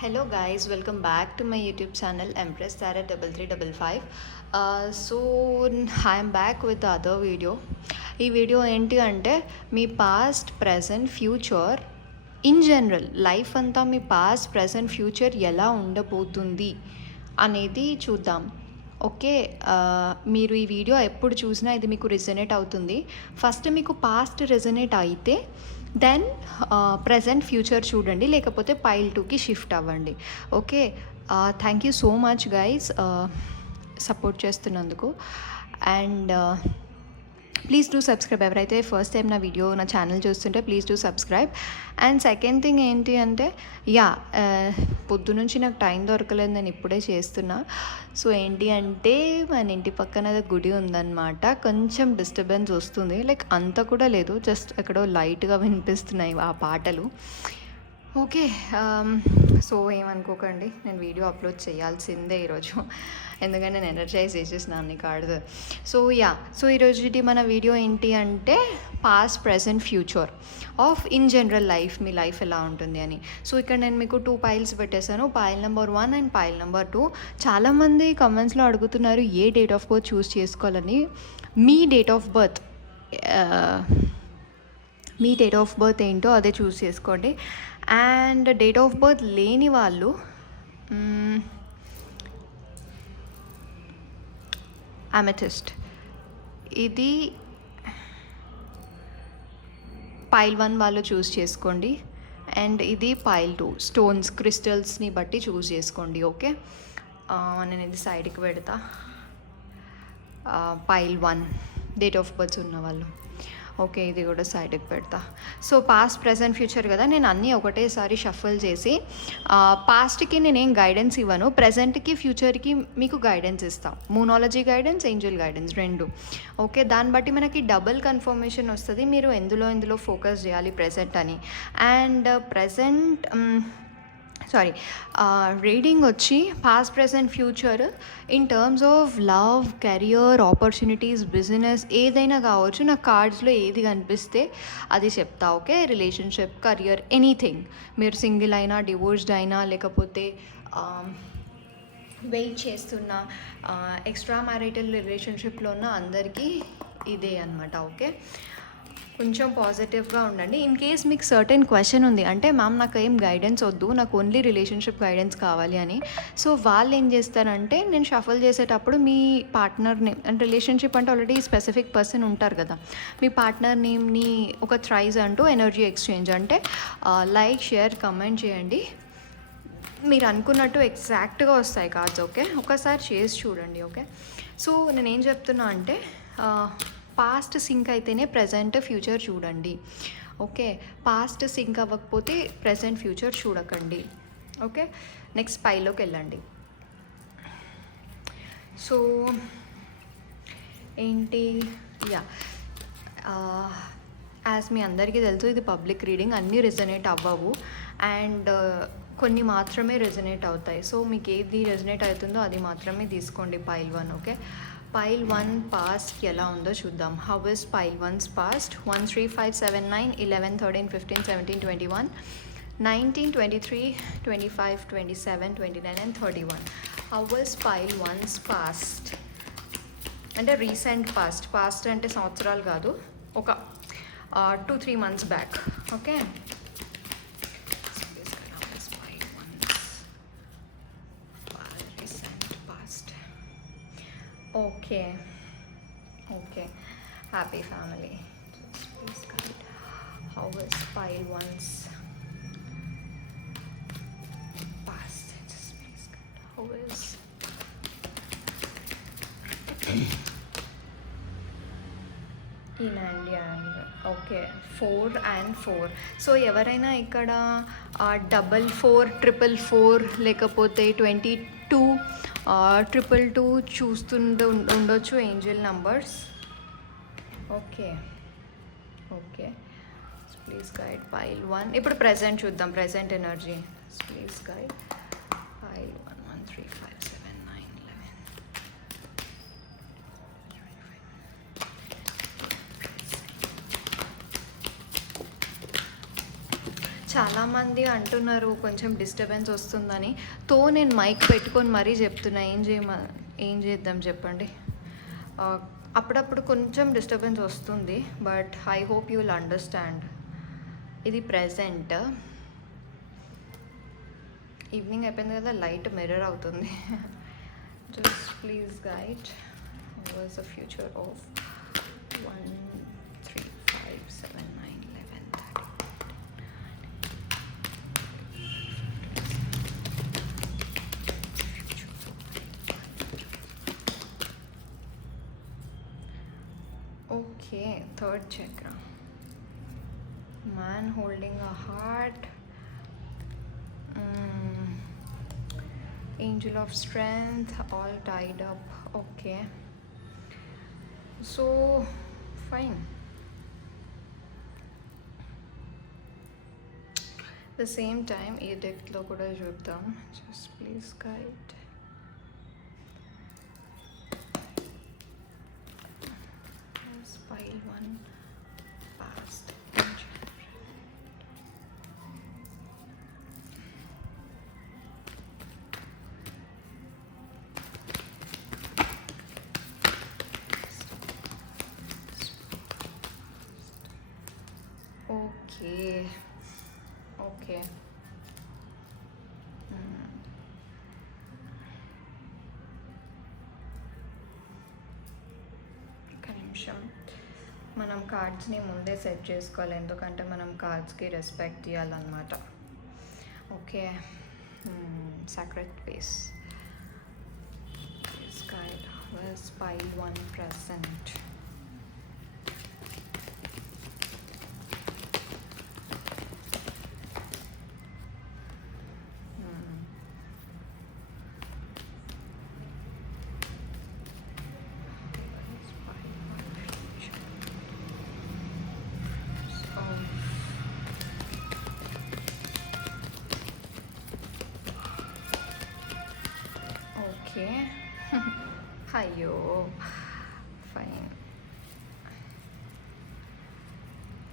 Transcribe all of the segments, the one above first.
Hello guys, welcome back to my YouTube channel Empress Tara 3355. I am back with the other video. ఈ video ఏంటి అంటే మీ past present future in general life అంతా మీ past present future ఎలా ఉండబోతుంది అనేది చూద్దాం. ఓకే, మీరు ఈ వీడియో ఎప్పుడు చూసినా ఇది మీకు రెజనేట్ అవుతుంది. ఫస్ట్ మీకు పాస్ట్ రెజనేట్ అయితే దెన్ ప్రజెంట్ ఫ్యూచర్ చూడండి, లేకపోతే పైల్ 2కి షిఫ్ట్ అవ్వండి. Okay, thank you so much guys support చేస్తున్నందుకు. And please do subscribe. ఎవరైతే ఫస్ట్ టైం నా వీడియో నా ఛానల్ చూస్తుంటే please do subscribe. And second thing ఏంటి అంటే పొద్దు నుంచి నాకు టైం దొరకలేదు, నేను ఇప్పుడే చేస్తున్నా. సో ఏంటి అంటే మన ఇంటి పక్కన గుడి ఉందన్నమాట, కొంచెం డిస్టర్బెన్స్ వస్తుంది, లైక్ అంత కూడా లేదు, జస్ట్ ఎక్కడో లైట్గా వినిపిస్తున్నాయి ఆ పాటలు. ఓకే, సో ఏమనుకోకండి, నేను వీడియో అప్లోడ్ చేయాల్సిందే ఈరోజు, ఎందుకంటే నేను ఎనర్జైజ్ చేసేసినాను కాదు. సో ఈరోజు మన వీడియో ఏంటి అంటే past present future of in general life, me life ఎలా ఉంటుంది అని. సో ఇక్కడ నేను మీకు 2 పైల్స్ పెట్టేశాను, pile number 1 and pile number 2. చాలామంది కమెంట్స్లో అడుగుతున్నారు ఏ డేట్ ఆఫ్ బర్త్ చూస్ చేసుకోవాలని. మీ డేట్ ఆఫ్ బర్త్ ఏంటో అదే చూస్ చేసుకోండి. అండ్ డేట్ ఆఫ్ బర్త్ లేని వాళ్ళు అమెథిస్ట్, ఇది పైల్ 1 వాళ్ళు చూస్ చేసుకోండి. అండ్ ఇది పైల్ 2, స్టోన్స్ క్రిస్టల్స్ని బట్టి చూస్ చేసుకోండి. ఓకే, నేను ఇది సైడ్కి పెడతా. పైల్ 1 డేట్ ఆఫ్ బర్త్ ఉన్న వాళ్ళు. ఓకే, ఇది కూడా సైడ్కి పెడతా. సో పాస్ట్ ప్రెజెంట్ ఫ్యూచర్ కదా, నేను అన్నీ ఒకటేసారి షఫల్ చేసి పాస్ట్కి నేనేం గైడెన్స్ ఇవ్వను, ప్రెజెంట్కి ఫ్యూచర్కి మీకు గైడెన్స్ ఇస్తాను. Moonology guidance, Angel guidance 2. Okay, దాన్ని బట్టి మనకి డబుల్ కన్ఫర్మేషన్ వస్తుంది మీరు ఎందులో ఫోకస్ చేయాలి ప్రెజెంట్ అని. అండ్ రీడింగ్ వచ్చి past present future in terms of love, career, opportunities, business ఏదైనా కావచ్చు. నాకు కార్డ్స్లో ఏది కనిపిస్తే అది చెప్తా. Okay, relationship, career, anything. మీరు సింగిల్ అయినా, డివోర్స్డ్ అయినా, లేకపోతే వెయిట్ చేస్తున్న, ఎక్స్ట్రా మ్యారిటల్ రిలేషన్షిప్లో ఉన్న అందరికీ ఇదే అనమాట. ఓకే, కొంచెం పాజిటివ్గా ఉండండి. ఇన్ కేస్ మీకు సర్టెన్ క్వశ్చన్ ఉంది అంటే మ్యామ్ నాకు ఏం గైడెన్స్ వద్దు, నాకు ఓన్లీ రిలేషన్షిప్ గైడెన్స్ కావాలి అని. సో వాళ్ళు ఏం చేస్తారంటే నేను షఫల్ చేసేటప్పుడు మీ పార్ట్నర్ నేమ్, అండ్ రిలేషన్షిప్ అంటే ఆల్రెడీ స్పెసిఫిక్ పర్సన్ ఉంటారు కదా, మీ పార్ట్నర్ నేమ్ని ఒక థ్రైజ్ అంటూ ఎనర్జీ ఎక్స్చేంజ్ అంటే లైక్, షేర్, కమెంట్ చేయండి. మీరు అనుకున్నట్టు ఎగ్జాక్ట్గా వస్తాయి కార్డ్స్. ఓకే, ఒకసారి చేసి చూడండి. ఓకే, సో నేనేం చెప్తున్నా అంటే పాస్ట్ సింక్ అయితేనే ప్రజెంట్ ఫ్యూచర్ చూడండి. ఓకే, పాస్ట్ సింక్ అవ్వకపోతే ప్రజెంట్ ఫ్యూచర్ చూడకండి. ఓకే, నెక్స్ట్ పైలోకి వెళ్ళండి. సో ఏంటి, యాజ్ మీ అందరికీ తెలుసు ఇది పబ్లిక్ రీడింగ్, అన్నీ రెజనేట్ అవ్వవు అండ్ కొన్ని మాత్రమే రెజనేట్ అవుతాయి. సో మీకు ఏది రెజనేట్ అవుతుందో అది మాత్రమే తీసుకోండి పైల్ 1. ఓకే, పైల్ 1 పాస్ట్ ఎలా ఉందో చూద్దాం. How is pile 1's past? 1 3 5 7 9 11 13 15 17 21 19 23 25 27 29 and 31. How is pile 1's past అంటే రీసెంట్ పాస్ట్ అంటే సంవత్సరాలు కాదు, ఒక 2-3 months back. Okay, Okay, happy family. Just please guide. How is pile 1's past? Just please guide. How is in and yang? Okay, 4 and 4. So ఎవరైనా ఇక్కడ 4 4 4 లేకపోతే 22 222 ఉండొచ్చు Angel numbers. Okay, please guide pile 1. ఇప్పుడు present చూద్దాం, present energy. Please guide pile 1 1 3 5 7 9 11. చాలామంది అంటున్నారు కొంచెం disturbance వస్తుందని. నేను మైక్ పెట్టుకొని మరీ చెప్తున్నా. ఏం చేద్దాం చెప్పండి. అప్పుడప్పుడు కొంచెం డిస్టర్బెన్స్ వస్తుంది, but I hope you will understand. ఇది ప్రెజెంట్ ఈవినింగ్ అయిపోయింది కదా, లైట్ మిర్రర్ అవుతుంది. Just please guide was the future of 1 3 5 7 9 11 13. Okay, third chakra. Man holding a heart. Angel of strength, all tied up. Okay, so fine. The same time ee deck lo kuda chuddam. Just please guide. Let's pile one past. Okay. ఒక నిమిషం, మనం కార్డ్స్ని ముందే set చేసుకోవాలి, ఎందుకంటే మనం కార్డ్స్కి respect ఇవ్వాలన్నమాట. Okay, secret place. Please guide. Where's pile 1 present? Okay, అయ్యో ఫైన్.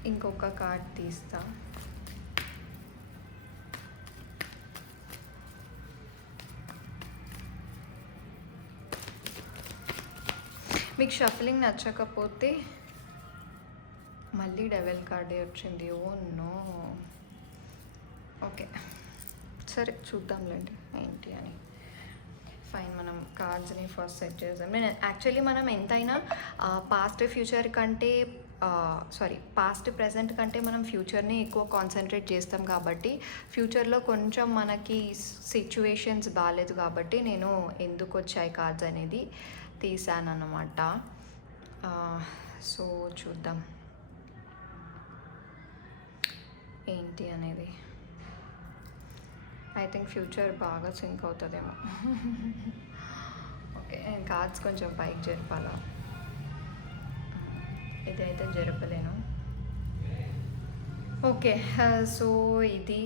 ఇంకొక కార్డ్ తీస్తా. మీకు షఫలింగ్ నచ్చకపోతే మళ్ళీ డెవెల్ కార్డే వచ్చింది. Oh no. ఓకే, సరే చూద్దాంలేండి ఏంటి అని. ఫైన్, మనం కార్డ్స్ని ఫస్ట్ సెట్ చేద్దాం. యాక్చువల్లీ మనం ఎంతైనా పాస్ట్ ఫ్యూచర్ కంటే పాస్ట్ ప్రెజెంట్ కంటే మనం ఫ్యూచర్ని ఎక్కువ కాన్సన్ట్రేట్ చేస్తాం కాబట్టి ఫ్యూచర్లో కొంచెం మనకి సిచ్యువేషన్స్ బాగాలేదు కాబట్టి నేను ఎందుకు వచ్చాయి కార్డ్స్ అనేది తీసాను అన్నమాట. సో చూద్దాం ఏంటి అనేది. ఐ థింక్ ఫ్యూచర్ బాగా సింక్ అవుతుందేమో. ఓకే, నేను కార్డ్స్ కొంచెం పైకి జరపాలా, ఇదైతే జరపలేను. ఓకే, సో ఇది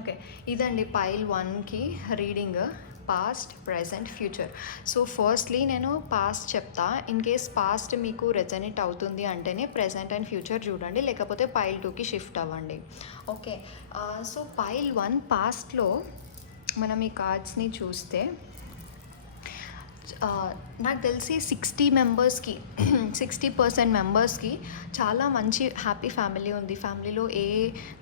ఓకే, ఇదండి పైల్ 1కి reading, past present future. So firstly నేను పాస్ట్ చెప్తా. ఇన్ కేస్ పాస్ట్ మీకు రెజనేట్ అవుతుంది అంటేనే ప్రెజెంట్ అండ్ ఫ్యూచర్ చూడండి, లేకపోతే పైల్ 2కి షిఫ్ట్ అవ్వండి. ఓకే, సో పైల్ 1 పాస్ట్లో మనం ఈ కార్డ్స్ని చూస్తే నాకు తెలిసి 60% మెంబర్స్కి చాలా మంచి హ్యాపీ ఫ్యామిలీ ఉంది. ఫ్యామిలీలో ఏ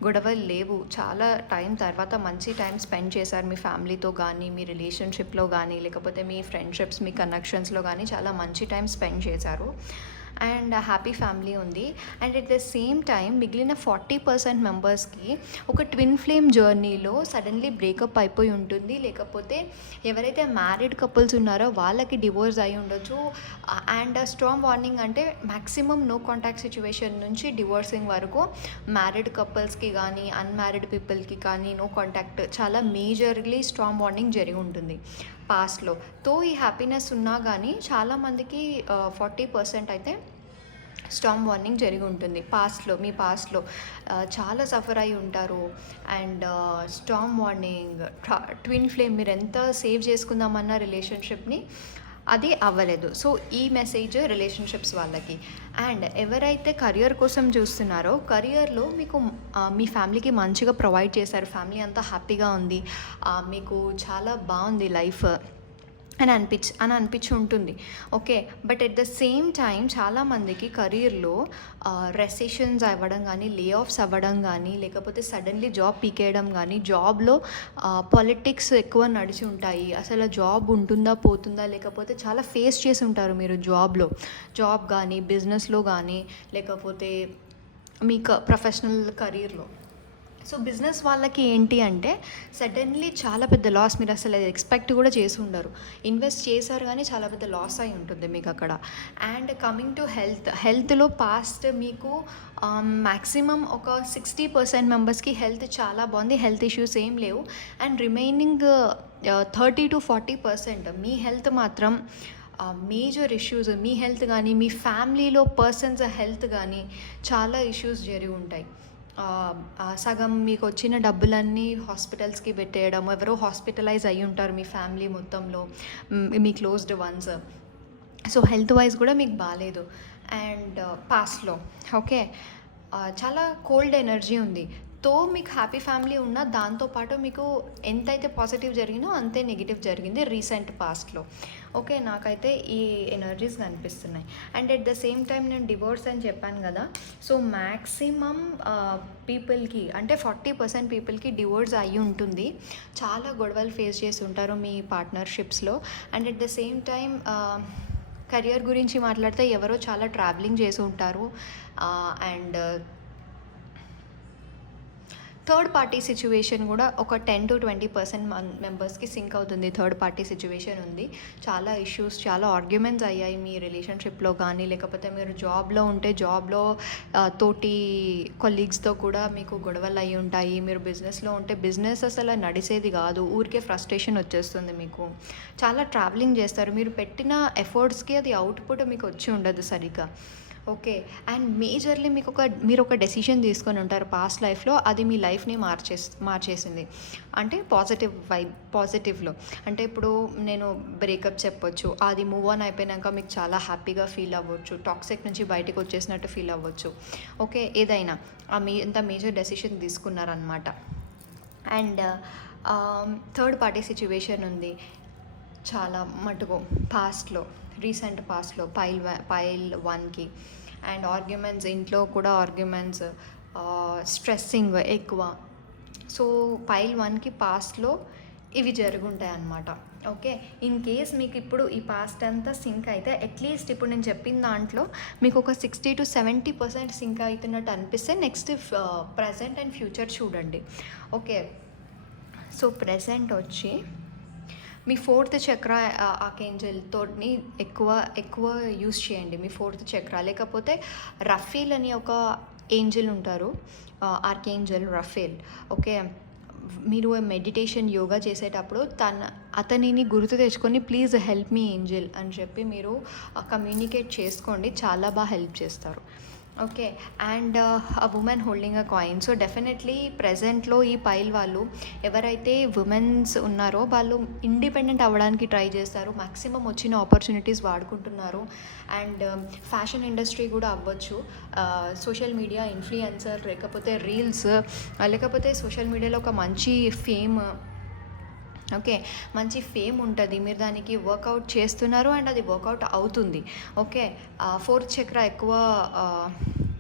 గొడవలు లేవు. చాలా టైం తర్వాత మంచి టైం స్పెండ్ చేశారు మీ ఫ్యామిలీతో కానీ, మీ రిలేషన్షిప్లో కానీ, లేకపోతే మీ ఫ్రెండ్షిప్స్, మీ కనెక్షన్స్లో కానీ చాలా మంచి టైం స్పెండ్ చేశారు అండ్ హ్యాపీ ఫ్యామిలీ ఉంది. And at the same time మిగిలిన 40% మెంబర్స్కి ఒక ట్విన్ ఫ్లేమ్ జర్నీలో సడన్లీ బ్రేకప్ అయిపోయి ఉంటుంది, లేకపోతే ఎవరైతే మ్యారీడ్ కపుల్స్ ఉన్నారో వాళ్ళకి డివోర్స్ అయి ఉండొచ్చు. అండ్ స్ట్రాంగ్ వార్నింగ్ అంటే మ్యాక్సిమం నో కాంటాక్ట్ సిచ్యువేషన్ నుంచి డివోర్సింగ్ వరకు మ్యారీడ్ కపుల్స్కి కానీ అన్మ్యారీడ్ పీపుల్కి కానీ నో కాంటాక్ట్ చాలా మేజర్లీ స్ట్రాంగ్ వార్నింగ్ జరిగి ఉంటుంది పాస్ట్లో. ఈ హ్యాపీనెస్ ఉన్నా కానీ చాలామందికి 40% అయితే స్టార్మ్ వార్నింగ్ జరిగి ఉంటుంది పాస్ట్లో. మీ పాస్ట్లో చాలా సఫర్ అయి ఉంటారు. And Storm warning, twin flame, మీరు ఎంత సేవ్ చేసుకుందామన్న రిలేషన్షిప్ని అది అవ్వలేదు. సో ఈ మెసేజ్ రిలేషన్షిప్స్ వాళ్ళకి. అండ్ ఎవరైతే కెరియర్ కోసం చూస్తున్నారో కెరియర్లో మీకు మీ ఫ్యామిలీకి మంచిగా ప్రొవైడ్ చేశారు, ఫ్యామిలీ అంతా హ్యాపీగా ఉంది, మీకు చాలా బాగుంది లైఫ్ అని అనిపించి ఉంటుంది. Okay, but at the same time చాలామందికి కెరీర్లో రెసెషన్స్ అవ్వడం కానీ, లే ఆఫ్స్ అవ్వడం కానీ, లేకపోతే సడన్లీ జాబ్ పీకేయడం కానీ, జాబ్లో పాలిటిక్స్ ఎక్కువ నడిచి ఉంటాయి. అసలు జాబ్ ఉంటుందా పోతుందా, లేకపోతే చాలా ఫేస్ చేసి ఉంటారు మీరు జాబ్ కానీ, బిజినెస్లో కానీ, లేకపోతే మీ ప్రొఫెషనల్ కెరీర్లో. సో బిజినెస్ వాళ్ళకి ఏంటి అంటే సడన్లీ చాలా పెద్ద లాస్, మీరు అసలు ఎక్స్పెక్ట్ కూడా చేసి ఉండరు, ఇన్వెస్ట్ చేశారు కానీ చాలా పెద్ద లాస్ అయి ఉంటుంది మీకు అక్కడ. అండ్ కమింగ్ టు హెల్త్లో పాస్ట్ మీకు మ్యాక్సిమం ఒక 60% మెంబర్స్కి హెల్త్ చాలా బాగుంది, హెల్త్ ఇష్యూస్ ఏం లేవు. అండ్ రిమైనింగ్ 30-40% మీ హెల్త్ మాత్రం మేజర్ ఇష్యూస్, మీ హెల్త్ కానీ మీ ఫ్యామిలీలో పర్సన్స్ హెల్త్ కానీ చాలా ఇష్యూస్ జరిగి ఉంటాయి. సగం మీకు వచ్చిన డబ్బులన్నీ హాస్పిటల్స్కి పెట్టేయడం, ఎవరో హాస్పిటలైజ్ అయ్యి ఉంటారు మీ ఫ్యామిలీ మొత్తంలో, మీ closed ones. So health wise కూడా మీకు బాగాలేదు. అండ్ పాస్ట్లో ఓకే చాలా కోల్డ్ ఎనర్జీ ఉంది. తో మీకు హ్యాపీ ఫ్యామిలీ ఉన్న దాంతోపాటు మీకు ఎంతైతే పాజిటివ్ జరిగిందో అంతే నెగిటివ్ జరిగింది రీసెంట్ పాస్ట్లో. ఓకే, నాకైతే ఈ ఎనర్జీస్ కనిపిస్తున్నాయి. And at the same time నేను డివోర్స్ అని చెప్పాను కదా, సో మ్యాక్సిమం పీపుల్కి అంటే 40% పీపుల్కి డివోర్స్ అయ్యి ఉంటుంది, చాలా గొడవలు ఫేస్ చేసి ఉంటారు మీ పార్ట్నర్షిప్స్లో. And at the same time career గురించి మాట్లాడితే ఎవరో చాలా ట్రావెలింగ్ చేసి ఉంటారు. అండ్ థర్డ్ పార్టీ సిచ్యువేషన్ కూడా ఒక 10-20% మెంబర్స్కి సింక్ అవుతుంది. థర్డ్ పార్టీ సిచ్యువేషన్ ఉంది, చాలా ఇష్యూస్, చాలా ఆర్గ్యుమెంట్స్ అయ్యాయి మీ రిలేషన్షిప్లో కానీ, లేకపోతే మీరు జాబ్లో ఉంటే జాబ్లో తోటి కొలీగ్స్తో కూడా మీకు గొడవలు అయి ఉంటాయి. మీరు బిజినెస్లో ఉంటే బిజినెస్ అసలు నడిసేది కాదు, ఊరికే ఫ్రస్ట్రేషన్ వచ్చేస్తుంది మీకు. చాలా ట్రావెలింగ్ చేస్తారు, మీరు పెట్టిన ఎఫర్ట్స్కి అది అవుట్పుట్ మీకు వచ్చి ఉండదు సరిగ్గా. ఓకే, అండ్ మేజర్లీ మీరు ఒక డెసిషన్ తీసుకొని ఉంటారు పాస్ట్ లైఫ్లో, అది మీ లైఫ్ని మార్చేసింది. అంటే పాజిటివ్లో అంటే ఇప్పుడు నేను బ్రేకప్ చెప్పొచ్చు, అది మూవ్ ఆన్ అయిపోయినాక మీకు చాలా హ్యాపీగా ఫీల్ అవ్వచ్చు, టాక్సిక్ నుంచి బయటకు వచ్చేసినట్టు ఫీల్ అవ్వచ్చు. ఓకే, ఏదైనా ఇంత మేజర్ డెసిషన్ తీసుకున్నారనమాట. అండ్ థర్డ్ పార్టీ సిచ్యువేషన్ ఉంది చాలా మటుకు పాస్ట్లో, రీసెంట్ పాస్ట్లో పైల్ 1కి. అండ్ ఆర్గ్యుమెంట్స్, ఇంట్లో కూడా ఆర్గ్యుమెంట్స్, స్ట్రెస్సింగ్ ఎక్కువ. సో పైల్ 1కి పాస్ట్లో ఇవి జరుగుంటాయి అన్నమాట. ఓకే, ఇన్ కేస్ మీకు ఇప్పుడు ఈ పాస్ట్ అంతా సింక్ అయితే అట్లీస్ట్ ఇప్పుడు నేను చెప్పిన దాంట్లో మీకు ఒక 60-70% సింక్ అవుతున్నట్టు అనిపిస్తే నెక్స్ట్ ప్రజెంట్ అండ్ ఫ్యూచర్ చూడండి. ఓకే, సో ప్రజెంట్ వచ్చి మీ 4th చక్ర ఆర్కేంజెల్తోని ఎక్కువ యూస్ చేయండి మీ 4th చక్ర. లేకపోతే రఫేల్ అని ఒక ఏంజెల్ ఉంటారు, ఆర్కేంజెల్ రఫేల్. ఓకే, మీరు మెడిటేషన్ యోగా చేసేటప్పుడు అతనిని గుర్తు తెచ్చుకొని ప్లీజ్ హెల్ప్ మీ ఏంజెల్ అని చెప్పి మీరు కమ్యూనికేట్ చేసుకోండి, చాలా బాగా హెల్ప్ చేస్తారు. Okay, and women holding a coin. So definitely ప్రజెంట్లో ఈ పైల్ వాళ్ళు ఎవరైతే ఉమెన్స్ ఉన్నారో వాళ్ళు ఇండిపెండెంట్ అవ్వడానికి ట్రై చేస్తారు, మ్యాక్సిమం వచ్చిన ఆపర్చునిటీస్ వాడుకుంటున్నారు. అండ్ ఫ్యాషన్ ఇండస్ట్రీ కూడా అవ్వచ్చు, సోషల్ మీడియా ఇన్ఫ్లుయెన్సర్, లేకపోతే రీల్స్, లేకపోతే సోషల్ మీడియాలో ఒక మంచి ఫేమ్. ఓకే, మంచి ఫేమ్ ఉంటుంది, మీరు దానికి వర్కౌట్ చేస్తున్నారు అండ్ అది వర్కౌట్ అవుతుంది. ఓకే, 4th చక్ర ఎక్కువ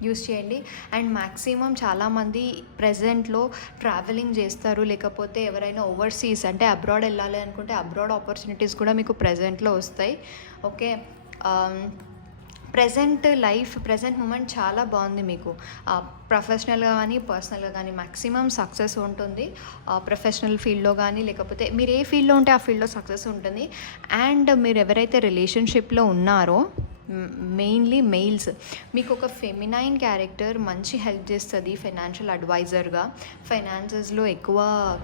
యూస్ చేయండి. అండ్ మ్యాక్సిమం చాలామంది ప్రజెంట్లో ట్రావెలింగ్ చేస్తారు, లేకపోతే ఎవరైనా ఓవర్సీస్ అంటే అబ్రాడ్ వెళ్ళాలి అనుకుంటే అబ్రాడ్ ఆపర్చునిటీస్ కూడా మీకు ప్రజెంట్లో వస్తాయి. ఓకే, ప్రజెంట్ మూమెంట్ చాలా బాగుంది మీకు, ప్రొఫెషనల్గా కానీ పర్సనల్గా కానీ మ్యాక్సిమం సక్సెస్ ఉంటుంది. ప్రొఫెషనల్ ఫీల్డ్లో కానీ, లేకపోతే మీరు ఏ ఫీల్డ్లో ఉంటే ఆ ఫీల్డ్లో సక్సెస్ ఉంటుంది. అండ్ మీరు ఎవరైతే రిలేషన్షిప్లో ఉన్నారో మెయిన్లీ మెయిల్స్. మీకు ఒక ఫెమినైన్ క్యారెక్టర్ మంచి హెల్ప్ చేస్తుంది ఫైనాన్షియల్ అడ్వైజర్గా. ఫైనాన్సెస్లో ఎక్కువ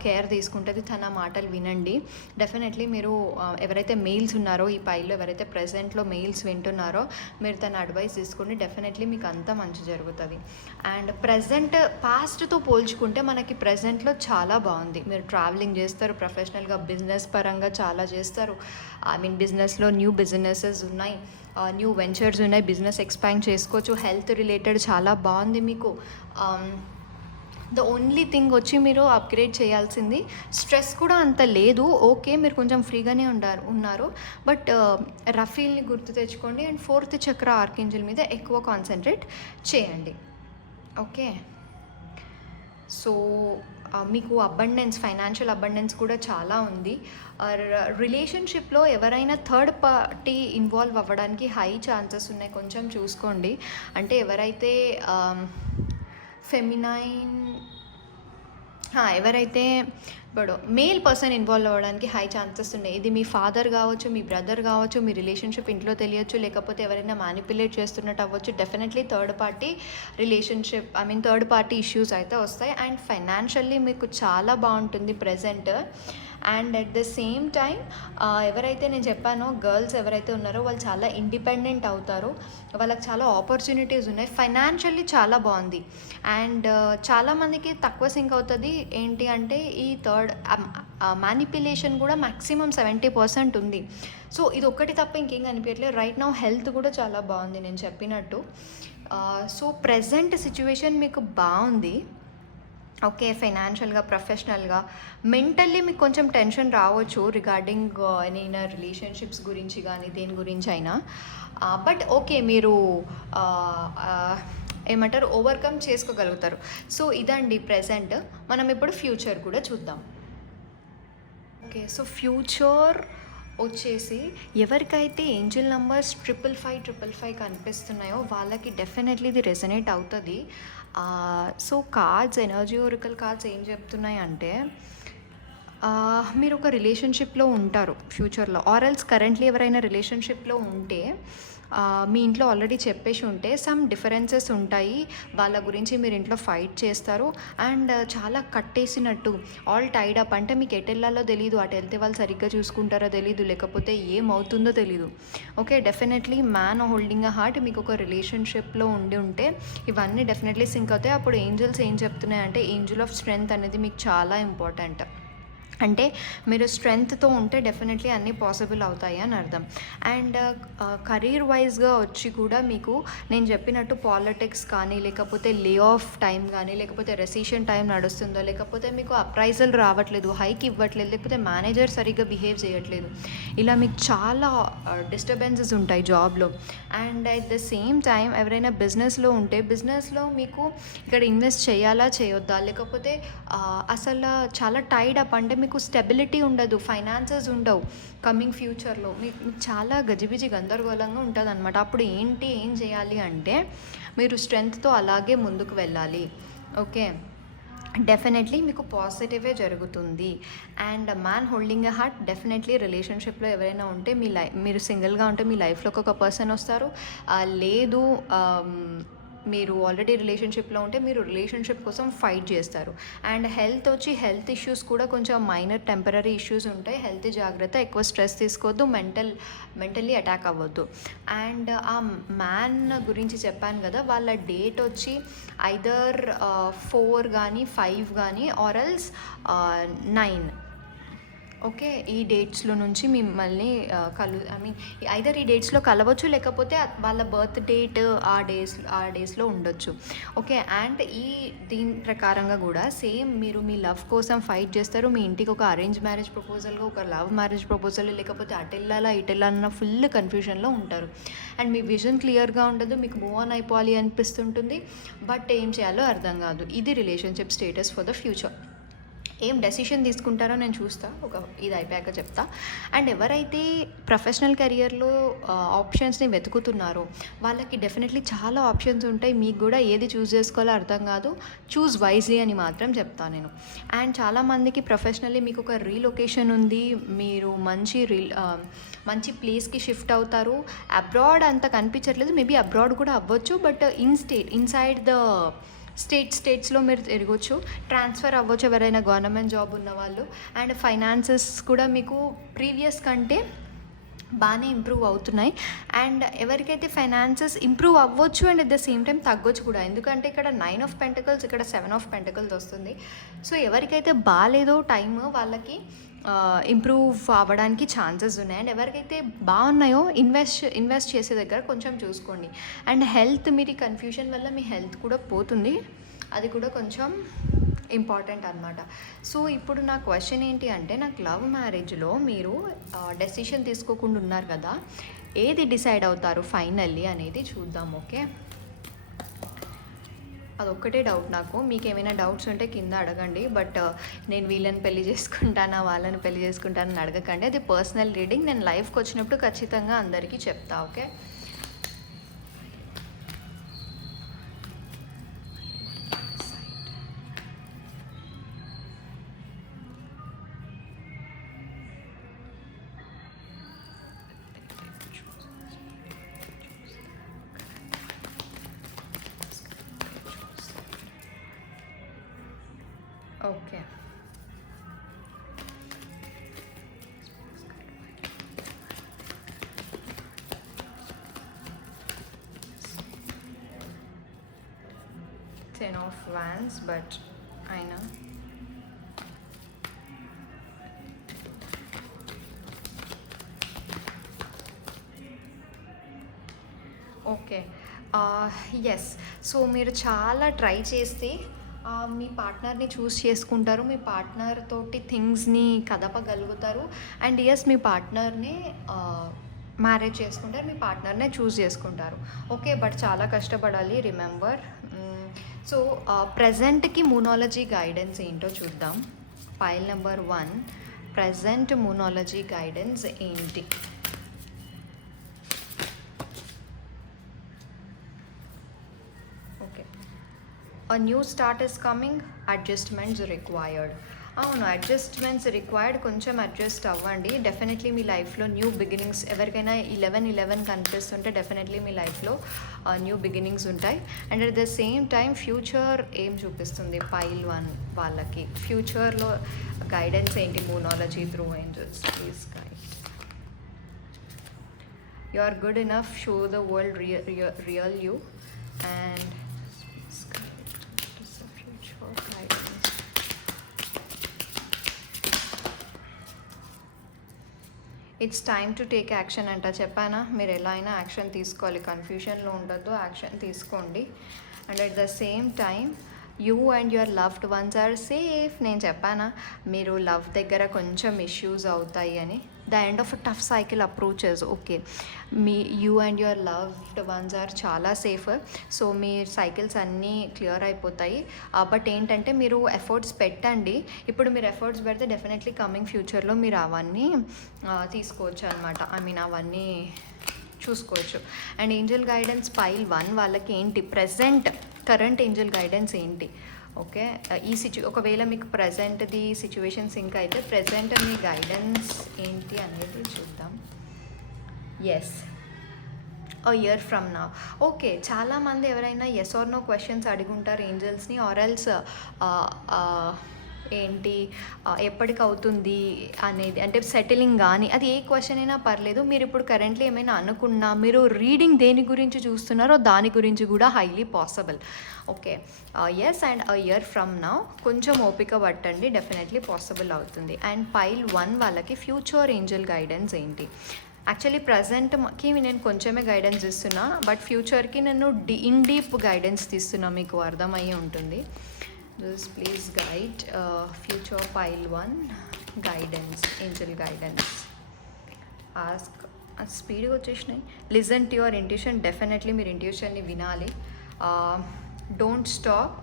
కేర్ తీసుకుంటుంది, తన మాటలు వినండి. డెఫినెట్లీ మీరు ఎవరైతే మెయిల్స్ ఉన్నారో, ఈ పైలో ఎవరైతే ప్రజెంట్లో మెయిల్స్ వింటున్నారో, మీరు తన అడ్వైస్ తీసుకోండి. డెఫినెట్లీ మీకు అంతా మంచి జరుగుతుంది. అండ్ ప్రజెంట్ పాస్ట్తో పోల్చుకుంటే మనకి ప్రజెంట్లో చాలా బాగుంది. మీరు ట్రావెలింగ్ చేస్తారు, ప్రొఫెషనల్గా బిజినెస్ పరంగా చాలా చేస్తారు. బిజినెస్లో న్యూ బిజినెసెస్ ఉన్నాయి, న్యూ వెంచర్స్ ఉన్నాయి, బిజినెస్ ఎక్స్పాండ్ చేసుకోవచ్చు. హెల్త్ రిలేటెడ్ చాలా బాగుంది మీకు. ద ఓన్లీ థింగ్ వచ్చి మీరు అప్గ్రేడ్ చేయాల్సింది, స్ట్రెస్ కూడా అంత లేదు. ఓకే, మీరు కొంచెం ఫ్రీగానే ఉన్నారు, బట్ రఫీల్ని గుర్తు తెచ్చుకోండి. అండ్ 4th చక్ర ఆర్కేంజల్ మీద ఎక్కువ కాన్సన్ట్రేట్ చేయండి. ఓకే, సో మీకు అబండెన్స్, ఫైనాన్షియల్ అబండెన్స్ కూడా చాలా ఉంది. రిలేషన్షిప్లో ఎవరైనా థర్డ్ పార్టీ ఇన్వాల్వ్ అవ్వడానికి హై ఛాన్సెస్ ఉన్నాయి, కొంచెం చూసుకోండి. అంటే ఎవరైతే ఫెమినైన్ ఎవరైతే ఇప్పుడు మేల్ పర్సన్ ఇన్వాల్వ్ అవ్వడానికి హై ఛాన్సెస్ ఉన్నాయి. ఇది మీ ఫాదర్ కావచ్చు, మీ బ్రదర్ కావచ్చు, మీ రిలేషన్షిప్ ఇంట్లో తెలియచ్చు, లేకపోతే ఎవరైనా మ్యానిపులేట్ చేస్తున్నట్టు అవ్వచ్చు. Definitely third party relationship, third party issues అయితే వస్తాయి. అండ్ ఫైనాన్షియల్లీ మీకు చాలా బాగుంటుంది present. And at the same time ఎవరైతే నేను చెప్పానో గర్ల్స్ ఎవరైతే ఉన్నారో వాళ్ళు చాలా ఇండిపెండెంట్ అవుతారు, వాళ్ళకి చాలా ఆపర్చునిటీస్ ఉన్నాయి. ఫైనాన్షియల్లీ చాలా బాగుంది. అండ్ చాలామందికి తక్కువ సింక్ అవుతుంది ఏంటి అంటే ఈ థర్డ్ మ్యానిపులేషన్ కూడా మ్యాక్సిమం 70% ఉంది. సో ఇది ఒక్కటి తప్ప ఇంకేం కనిపించట్లేదు. రైట్ నౌ హెల్త్ కూడా చాలా బాగుంది నేను చెప్పినట్టు. సో ప్రెజెంట్ సిచ్యువేషన్ మీకు బాగుంది. ఓకే, ఫైనాన్షియల్గా, ప్రొఫెషనల్గా, మెంటల్లీ మీకు కొంచెం టెన్షన్ రావచ్చు రిగార్డింగ్ ఏదైనా రిలేషన్షిప్స్ గురించి కానీ దేని గురించి అయినా. బట్ ఓకే, మీరు ఏమంటారు, ఓవర్కమ్ చేసుకోగలుగుతారు. సో ఇదండి ప్రెజెంట్. మనం ఇప్పుడు ఫ్యూచర్ కూడా చూద్దాం. ఓకే, సో ఫ్యూచర్ వచ్చేసి ఎవరికైతే ఏంజిల్ నంబర్స్ 555 కనిపిస్తున్నాయో వాళ్ళకి డెఫినెట్లీ ఇది రెజనేట్ అవుతుంది. So cards, energy oracle cards ఏం చెప్తున్నాయి అంటే మీరు ఒక రిలేషన్షిప్లో ఉంటారు ఫ్యూచర్లో, ఆర్ఎల్స్ కరెంట్లీ ఎవరైనా రిలేషన్షిప్లో ఉంటే మీ ఇంట్లో ఆల్రెడీ చెప్పేసి ఉంటే సమ్ డిఫరెన్సెస్ ఉంటాయి, వాళ్ళ గురించి మీరు ఇంట్లో ఫైట్ చేస్తారు. అండ్ చాలా కట్టేసినట్టు, ఆల్ టైడ్ అప్, అంటే మీకు ఎటు వెళ్ళాలో తెలీదు, అటు వెళ్తే వాళ్ళు సరిగ్గా చూసుకుంటారో తెలీదు, లేకపోతే ఏమవుతుందో తెలీదు. ఓకే, డెఫినెట్లీ మ్యాన్ హోల్డింగ్ అ హార్ట్ మీకు ఒక రిలేషన్షిప్లో ఉంటే ఇవన్నీ డెఫినెట్లీ సింక్ అవుతాయి. అప్పుడు ఏంజల్స్ ఏం చెప్తున్నాయి అంటే ఏంజల్ ఆఫ్ స్ట్రెంగ్త్ అనేది మీకు చాలా ఇంపార్టెంట్. అంటే మీరు స్ట్రెంగ్త్తో ఉంటే డెఫినెట్లీ అన్నీ పాసిబుల్ అవుతాయి అని అర్థం. అండ్ కెరీర్ వైజ్గా వచ్చి కూడా మీకు నేను చెప్పినట్టు పాలిటిక్స్ కానీ, లేకపోతే లే ఆఫ్ టైం కానీ, లేకపోతే రెసిషన్ టైం నడుస్తుందో, లేకపోతే మీకు అప్రైజల్ రావట్లేదు, హైక్ ఇవ్వట్లేదు, లేకపోతే మేనేజర్ సరిగ్గా బిహేవ్ చేయట్లేదు, ఇలా మీకు చాలా డిస్టర్బెన్సెస్ ఉంటాయి జాబ్లో. And at the same time ఎవరైనా బిజినెస్లో ఉంటే బిజినెస్లో మీకు ఇక్కడ ఇన్వెస్ట్ చేయాలా చేయొద్దా, లేకపోతే అసలు చాలా టైడ్ అప్, అంటే మీకు స్టెబిలిటీ ఉండదు, ఫైనాన్సెస్ ఉండవు కమింగ్ ఫ్యూచర్లో, మీకు చాలా గజిబిజి గందరగోళంగా ఉంటుంది అనమాట. అప్పుడు ఏం చేయాలి అంటే మీరు స్ట్రెంగ్త్తో అలాగే ముందుకు వెళ్ళాలి. ఓకే, డెఫినెట్లీ మీకు పాజిటివే జరుగుతుంది. And man holding a heart, definitely రిలేషన్షిప్లో ఎవరైనా ఉంటే మీరు సింగిల్గా ఉంటే మీ లైఫ్లోకి ఒక పర్సన్ వస్తారు. లేదు మీరు ఆల్రెడీ రిలేషన్షిప్లో ఉంటే మీరు రిలేషన్షిప్ కోసం ఫైట్ చేస్తారు. అండ్ హెల్త్ ఇష్యూస్ కూడా కొంచెం మైనర్ టెంపరీ ఇష్యూస్ ఉంటాయి. హెల్త్ జాగ్రత్త, ఎక్కువ స్ట్రెస్ తీసుకోవద్దు, మెంటల్లీ అటాక్ అవ్వద్దు. అండ్ ఆ మ్యాన్ గురించి చెప్పాను కదా, వాళ్ళ డేట్ వచ్చి ఐదర్ 4 కానీ 5 కానీ ఆర్ఎల్స్ 9. ఓకే, ఈ డేట్స్లో నుంచి మిమ్మల్ని ఐదర్ ఈ డేట్స్లో కలవచ్చు, లేకపోతే వాళ్ళ బర్త్ డేట్ ఆ డేస్లో ఉండొచ్చు. ఓకే, అండ్ దీని ప్రకారంగా కూడా సేమ్ మీరు మీ లవ్ కోసం ఫైట్ చేస్తారు. మీ ఇంటికి ఒక అరేంజ్ మ్యారేజ్ ప్రపోజల్గా, ఒక లవ్ మ్యారేజ్ ప్రపోజల్, లేకపోతే అటు వెళ్ళాలన్న ఫుల్ కన్ఫ్యూజన్లో ఉంటారు. అండ్ మీ విజన్ క్లియర్గా ఉండదు, మీకు మూవ్ ఆన్ అయిపోవాలి అనిపిస్తుంటుంది, బట్ ఏం చేయాలో అర్థం కాదు. ఇది relationship status for the future. ఏం డెసిషన్ తీసుకుంటారో నేను చూస్తా, ఇది అయిపోయాక చెప్తా. అండ్ ఎవరైతే ప్రొఫెషనల్ కెరియర్లో ఆప్షన్స్ని వెతుకుతున్నారో వాళ్ళకి డెఫినెట్లీ చాలా ఆప్షన్స్ ఉంటాయి. మీకు కూడా ఏది చూస్ చేసుకోవాలో అర్థం కాదు, చూస్ వైజ్లీ అని మాత్రం చెప్తాను నేను. అండ్ చాలామందికి ప్రొఫెషనల్లీ మీకు ఒక రీలొకేషన్ ఉంది, మీరు మంచి ప్లేస్కి షిఫ్ట్ అవుతారు. అబ్రాడ్ అంత కనిపించట్లేదు, మేబీ అబ్రాడ్ కూడా అవ్వచ్చు, బట్ ఇన్సైడ్ ద స్టేట్స్లో మీరు తిరగొచ్చు, ట్రాన్స్ఫర్ అవ్వచ్చు ఎవరైనా గవర్నమెంట్ జాబ్ ఉన్న వాళ్ళు. అండ్ ఫైనాన్సెస్ కూడా మీకు ప్రీవియస్ కంటే బాగానే ఇంప్రూవ్ అవుతున్నాయి. అండ్ ఎవరికైతే ఫైనాన్సెస్ ఇంప్రూవ్ అవ్వచ్చు and at the same time తగ్గొచ్చు కూడా, ఎందుకంటే ఇక్కడ 9 ఆఫ్ పెంటకల్స్, ఇక్కడ 7 ఆఫ్ పెంటకల్స్ వస్తుంది. సో ఎవరికైతే బాగాలేదో టైం వాళ్ళకి ఇంప్రూవ్ అవ్వడానికి ఛాన్సెస్ ఉన్నాయి. అండ్ ఎవరికైతే బాగున్నాయో ఇన్వెస్ట్ చేసే దగ్గర కొంచెం చూసుకోండి. అండ్ హెల్త్, మీరు కన్ఫ్యూజన్ వల్ల మీ హెల్త్ కూడా పోతుంది, అది కూడా కొంచెం ఇంపార్టెంట్ అనమాట. సో ఇప్పుడు నా క్వశ్చన్ ఏంటి అంటే, నాకు లవ్ మ్యారేజ్లో మీరు డెసిషన్ తీసుకోకుండా ఉన్నారు కదా, ఏది డిసైడ్ అవుతారు ఫైనల్లీ అనేది చూద్దాం. ఓకే, అదొక్కటే డౌట్ నాకు. మీకు ఏమైనా డౌట్స్ ఉంటే కింద అడగండి, బట్ నేను వీళ్ళని పెళ్లి చేసుకుంటానా వాళ్ళని పెళ్లి చేసుకుంటానని అడగకండి, అది పర్సనల్ రీడింగ్. నేను లైఫ్కి వచ్చినప్పుడు ఖచ్చితంగా అందరికీ చెప్తా. Okay, okay. Ten of Wands, but అయినా ఓకే. ఎస్, సో మీరు చాలా ట్రై చేస్తే మీ పార్ట్నర్ని చూస్ చేసుకుంటారు, మీ పార్ట్నర్ తోటి థింగ్స్ని కదపగలుగుతారు. అండ్ ఎస్, మీ పార్ట్నర్ని మ్యారేజ్ చేసుకుంటారు, మీ పార్ట్నర్నే చూస్ చేసుకుంటారు. ఓకే, బట్ చాలా కష్టపడాలి, రిమెంబర్. సో ప్రజెంట్కి మూనాలజీ గైడెన్స్ ఏంటో చూద్దాం. Pile number 1, present moonology guidance ఏంటి? Okay, a new start is coming, adjustments required. అవును, అడ్జస్ట్మెంట్స్ రిక్వైర్డ్, కొంచెం అడ్జస్ట్ అవ్వండి. డెఫినెట్లీ మీ లైఫ్లో న్యూ బిగినింగ్స్, ఎవరికైనా 11 కనిపిస్తుంటే డెఫినెట్లీ మీ లైఫ్లో న్యూ బిగినింగ్స్ ఉంటాయి. And at the same time future ఏం చూపిస్తుంది పైల్ 1 వాళ్ళకి? ఫ్యూచర్లో గైడెన్స్ ఏంటి? Moonology through angels, please guide. You are good enough, show the world real you. And it's time to take action అంట. చెప్పానా, మీరు ఎలా అయినా యాక్షన్ తీసుకోవాలి, కన్ఫ్యూషన్లో ఉండొద్దు, యాక్షన్ తీసుకోండి. And at the same time you and your loved ones are safe. నేను చెప్పానా, మీరు లవ్ దగ్గర కొంచెం ఇష్యూస్ అవుతాయి అని. The end of a tough cycle approaches. Okay, you and your loved ones are చాలా సేఫ్. సో మీ సైకిల్స్ అన్నీ క్లియర్ అయిపోతాయి. బట్ ఏంటంటే మీరు ఎఫర్ట్స్ పెట్టండి. ఇప్పుడు మీరు ఎఫర్ట్స్ పెడితే డెఫినెట్లీ కమింగ్ ఫ్యూచర్లో మీరు అవన్నీ తీసుకోవచ్చు అనమాట. అవన్నీ చూసుకోవచ్చు. అండ్ ఏంజల్ గైడెన్స్ పైల్ 1 వాళ్ళకి ఏంటి? కరెంట్ ఏంజల్ గైడెన్స్ ఏంటి? ఓకే, ఒకవేళ మీకు ప్రజెంట్ది సిచ్యువేషన్ సింక్ అయితే ప్రజెంట్ మీ గైడెన్స్ ఏంటి అనేది చూద్దాం. Yes, a year from now. Okay, చాలామంది ఎవరైనా ఎస్ ఆర్ నో క్వశ్చన్స్ అడుగుంటారు ఏంజల్స్ని, ఆర్ ఎల్స్ ఏంటి ఎప్పటికవుతుంది అనేది, అంటే సెటిలింగ్ కానీ, అది ఏ క్వశ్చన్ అయినా పర్లేదు. మీరు ఇప్పుడు కరెంట్లీ ఏమైనా అనుకున్నా, మీరు రీడింగ్ దేని గురించి చూస్తున్నారో దాని గురించి కూడా highly possible. Okay, yes, and a year from now కొంచెం ఓపిక పట్టండి, డెఫినెట్లీ పాసిబుల్ అవుతుంది. అండ్ పైల్ 1 వాళ్ళకి ఫ్యూచర్ ఏంజల్ గైడెన్స్ ఏంటి? యాక్చువల్లీ ప్రజెంట్కి నేను కొంచెమే గైడెన్స్ ఇస్తున్నా, బట్ ఫ్యూచర్కి నేను ఇన్ డీప్ గైడెన్స్ తీస్తున్నా, మీకు అర్థమయ్యే ఉంటుంది. Just please guide future pile 1 guidance, angel guidance. Ask, స్పీడ్గా వచ్చేసినాయి. Listen to your intuition. Definitely మీరు ఇంట్యూషన్ని వినాలి. Don't stop.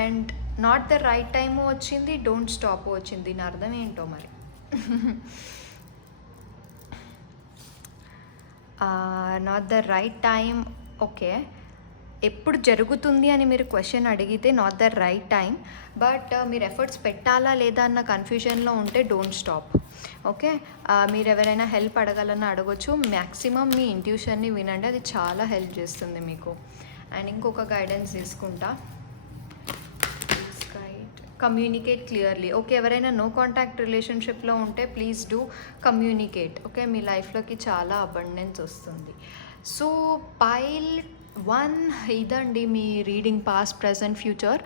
And not the right time వచ్చింది, డోంట్ స్టాప్ వచ్చింది. దీని అర్థం ఏంటో మరి. Not the right time, okay. ఎప్పుడు జరుగుతుంది అని మీరు క్వశ్చన్ అడిగితే not the right time, but మీరు ఎఫర్ట్స్ పెట్టాలా లేదా అన్న కన్ఫ్యూజన్లో ఉంటే డోంట్ స్టాప్. ఓకే, మీరు ఎవరైనా హెల్ప్ అడగాలన్నా అడగొచ్చు. మ్యాక్సిమం మీ ఇంట్యూషన్ని వినండి, అది చాలా హెల్ప్ చేస్తుంది మీకు. అండ్ ఇంకొక గైడెన్స్ తీసుకుంటా. Communicate clearly. ఓకే, ఎవరైనా నో కాంటాక్ట్ రిలేషన్షిప్లో ఉంటే ప్లీజ్ డూ కమ్యూనికేట్. ఓకే, మీ లైఫ్లోకి చాలా అబండెన్స్ వస్తుంది. సో పైల్ 1 ఇదండి మీ రీడింగ్ పాస్ట్ ప్రెజెంట్ ఫ్యూచర్.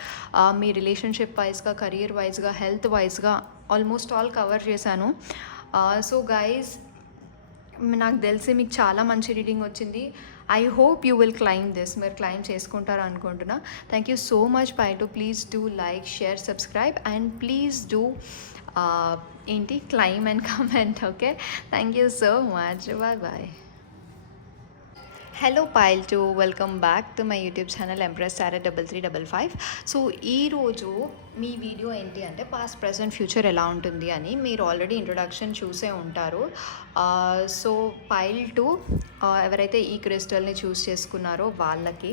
మీ రిలేషన్షిప్ వైజ్గా, కెరీర్ వైజ్గా, హెల్త్ వైజ్గా ఆల్మోస్ట్ ఆల్ కవర్ చేశాను. సో గైజ్, నాకు తెలిసి మీకు చాలా మంచి రీడింగ్ వచ్చింది. I hope you will claim this. మీరు క్లైమ్ చేసుకుంటారు అనుకుంటున్నా. థ్యాంక్ యూ సో మచ్ పైటు. Please do like, share, subscribe and please do claim and comment. Okay, thank you so much. Bye. Hello pile 2, welcome back to my YouTube channel Empress Sara 3355. So ఈరోజు మీ video ఏంటి అంటే past present future ఎలా ఉంటుంది అని. మీరు already introduction చూసే ఉంటారు. సో పైల్ 2 ఎవరైతే ఈ క్రిస్టల్ని చూస్ చేసుకున్నారో వాళ్ళకి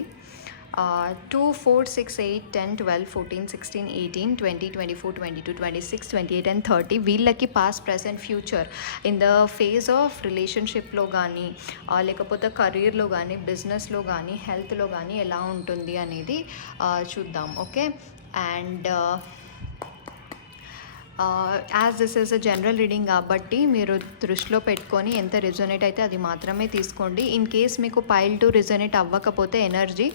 2, 4, 6, 8, 10, 12, 14, 16, 18, 20, 24, 22, 26, 28 అండ్ 30 వీళ్ళకి past present future in the phase of రిలేషన్షిప్లో కానీ, లేకపోతే కెరీర్లో కానీ, బిజినెస్లో కానీ, హెల్త్లో కానీ ఎలా ఉంటుంది అనేది చూద్దాం. Okay, and as this is a general reading కాబట్టి మీరు దృష్టిలో పెట్టుకొని ఎంత రిజొనేట్ అయితే అది మాత్రమే తీసుకోండి. ఇన్ కేస్ మీకు పైల్ 2 రిజొనేట్ అవ్వకపోతే ఎనర్జీ,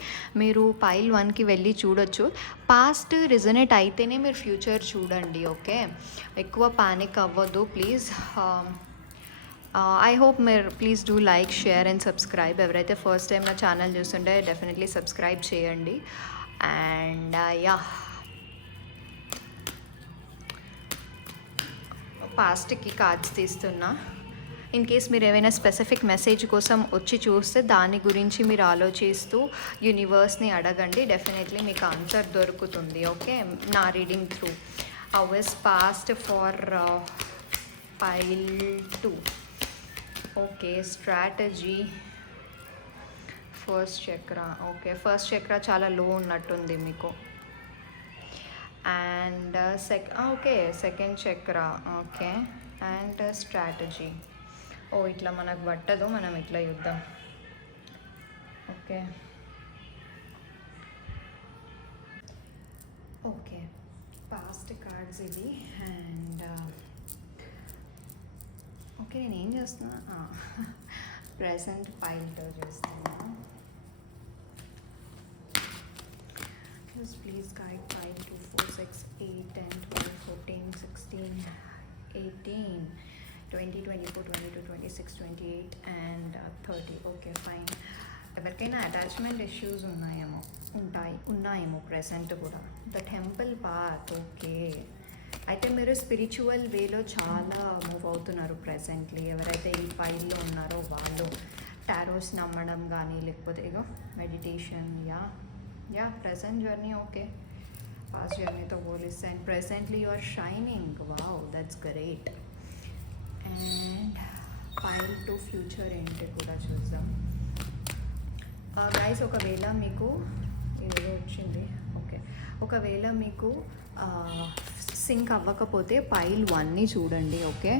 మీరు పైల్ 1కి వెళ్ళి చూడొచ్చు. పాస్ట్ రిజొనేట్ అయితేనే మీరు ఫ్యూచర్ చూడండి. ఓకే, ఎక్కువ పానిక్ అవ్వద్దు ప్లీజ్. ఐ హోప్ మీరు please do like, share and subscribe. ఎవరైతే ఫస్ట్ టైం నా ఛానల్ చూస్తుంటే డెఫినెట్లీ సబ్స్క్రైబ్ చేయండి. అండ్ యా, పాస్ట్కి కార్డ్స్ తీస్తున్నా. ఇన్ కేస్ మీరు ఏమైనా స్పెసిఫిక్ మెసేజ్ కోసం వచ్చి చూస్తే దాని గురించి మీరు ఆలోచిస్తూ యూనివర్స్ని అడగండి, డెఫినెట్లీ మీకు ఆన్సర్ దొరుకుతుంది. ఓకే, నా reading through how is past for pile 2. Okay, strategy, first chakra. Okay, first chakra చాలా లో ఉన్నట్టుంది మీకు. And okay, second chakra. Okay, and strategy. ఓ ఇట్లా మనకు పట్టదు, మనం ఇట్లా యుద్ధం. ఓకే ఓకే, పాస్ట్ కార్డ్స్ ఇవి. అండ్ ఓకే, నేను ఏం చేస్తున్నా, ప్రెసెంట్ పైల్తో చేస్తున్నా. Please guide 5, 2, 4, 6, 8, 10, 12, 14, 16, 18, 20, 24, 22, 26, 28 and 30. Okay fine. ఎవరికైనా అటాచ్మెంట్ ఇష్యూస్ ఉన్నాయేమో ప్రెసెంట్ కూడా. The temple path. ఓకే, అయితే మీరు స్పిరిచువల్ వేలో చాలా మూవ్ అవుతున్నారు ప్రెసెంట్లీ. ఎవరైతే ఈ ఫైల్లో ఉన్నారో వాళ్ళు టారోస్ నమ్మడం కానీ, లేకపోతే ఏదో meditation. Yeah present journey okay, past జర్నీతో పోలిస్తే. And presently you are shining. Wow, that's great. And pile 2 future ఏంటి కూడా చూద్దాం. గైస్, ఒకవేళ మీకు ఏదో వచ్చింది. ఓకే, ఒకవేళ మీకు సింక్ అవ్వకపోతే పైల్ 1ని చూడండి. Okay,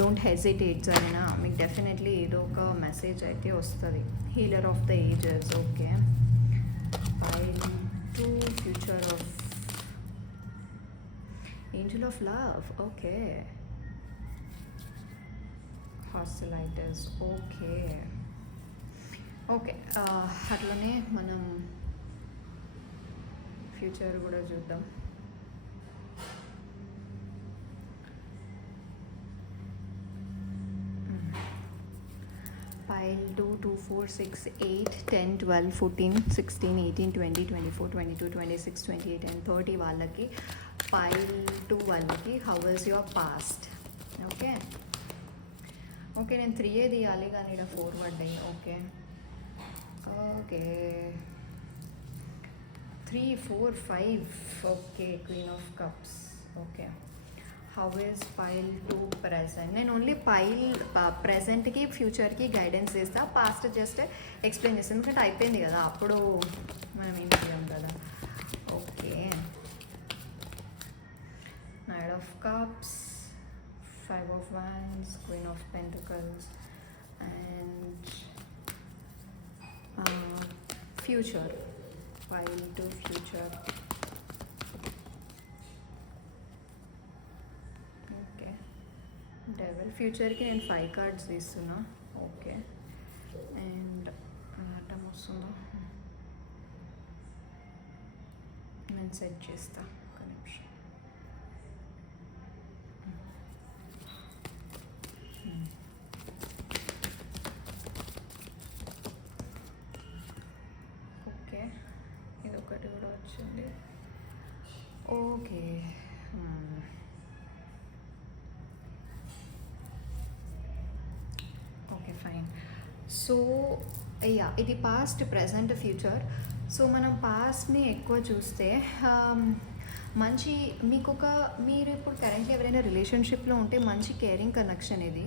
don't hesitate. జరిగినా మీకు డెఫినెట్లీ ఏదో ఒక మెసేజ్ అయితే వస్తుంది. Healer of the ages. Okay, pile 2 future of angel of love. Okay, hostilitis. Okay అట్లనే మనం ఫ్యూచర్ కూడా చూద్దాం. Pile 2, 2, 4, 6, 8, 10, 12, 14, 16, 18, 20, 24, 22, 26, 28 and 30 వాళ్ళకి, Pile 2 వాళ్ళకి how is your past. Okay okay, నేను 3 తీయాలి కానీ ఇక్కడ 4 పడ్డాయి. Okay 3 3, 4, 5. Okay, queen of cups. Okay, how is pile to present? నేను ఓన్లీ పైల్ ప్రెజెంట్కి ఫ్యూచర్కి గైడెన్స్ ఇస్తా, పాస్ట్ జస్ట్ ఎక్స్ప్లెయిన్ చేస్తాను ఎందుకంటే అయిపోయింది కదా, అప్పుడు మనం ఏం చేయం కదా. Okay, knight of cups, 5 of wands, queen of pentacles, and future, pile to future. Okay, devil ఫ్యూచర్కి నేను 5 కార్డ్స్ తీస్తున్నా. ఓకే, అండ్ ఆటం వస్తుందా నేను సెట్ చేస్తా, ఒక నిమిషం. ఓకే, ఇది ఒకటి కూడా వచ్చింది. Okay, okay fine. So yeah, ఇది పాస్ట్, ప్రెజెంట్, ఫ్యూచర్. సో మనం పాస్ట్ని ఎక్కువ చూస్తే మంచి మీరు ఇప్పుడు కరెంట్లీ ఎవరైనా రిలేషన్షిప్లో ఉంటే మంచి కేరింగ్ కనెక్షన్ ఇది,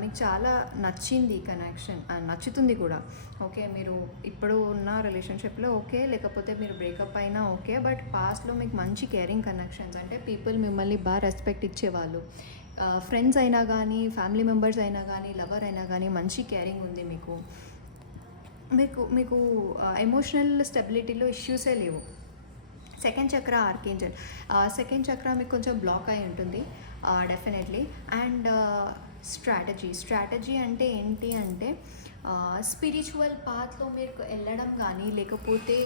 మీకు చాలా నచ్చింది కనెక్షన్, నచ్చుతుంది కూడా. ఓకే, మీరు ఇప్పుడు ఉన్న రిలేషన్షిప్లో ఓకే, లేకపోతే మీరు బ్రేకప్ అయినా ఓకే, బట్ పాస్ట్లో మీకు మంచి కేరింగ్ కనెక్షన్స్, అంటే పీపుల్ మిమ్మల్ని బాగా రెస్పెక్ట్ ఇచ్చేవాళ్ళు, ఫ్రెండ్స్ అయినా కానీ, ఫ్యామిలీ మెంబర్స్ అయినా కానీ, లవర్ అయినా కానీ మంచి కేరింగ్ ఉంది మీకు. మీకు మీకు ఎమోషనల్ స్టెబిలిటీలో ఇష్యూసే లేవు. సెకండ్ చక్ర ఆర్కేంజల్, సెకండ్ చక్ర మీకు కొంచెం బ్లాక్ అయి ఉంటుంది డెఫినెట్లీ. అండ్ స్ట్రాటజీ అంటే ఏంటి అంటే స్పిరిచువల్ పాత్లో మీరు వెళ్ళడం కానీ, లేకపోతే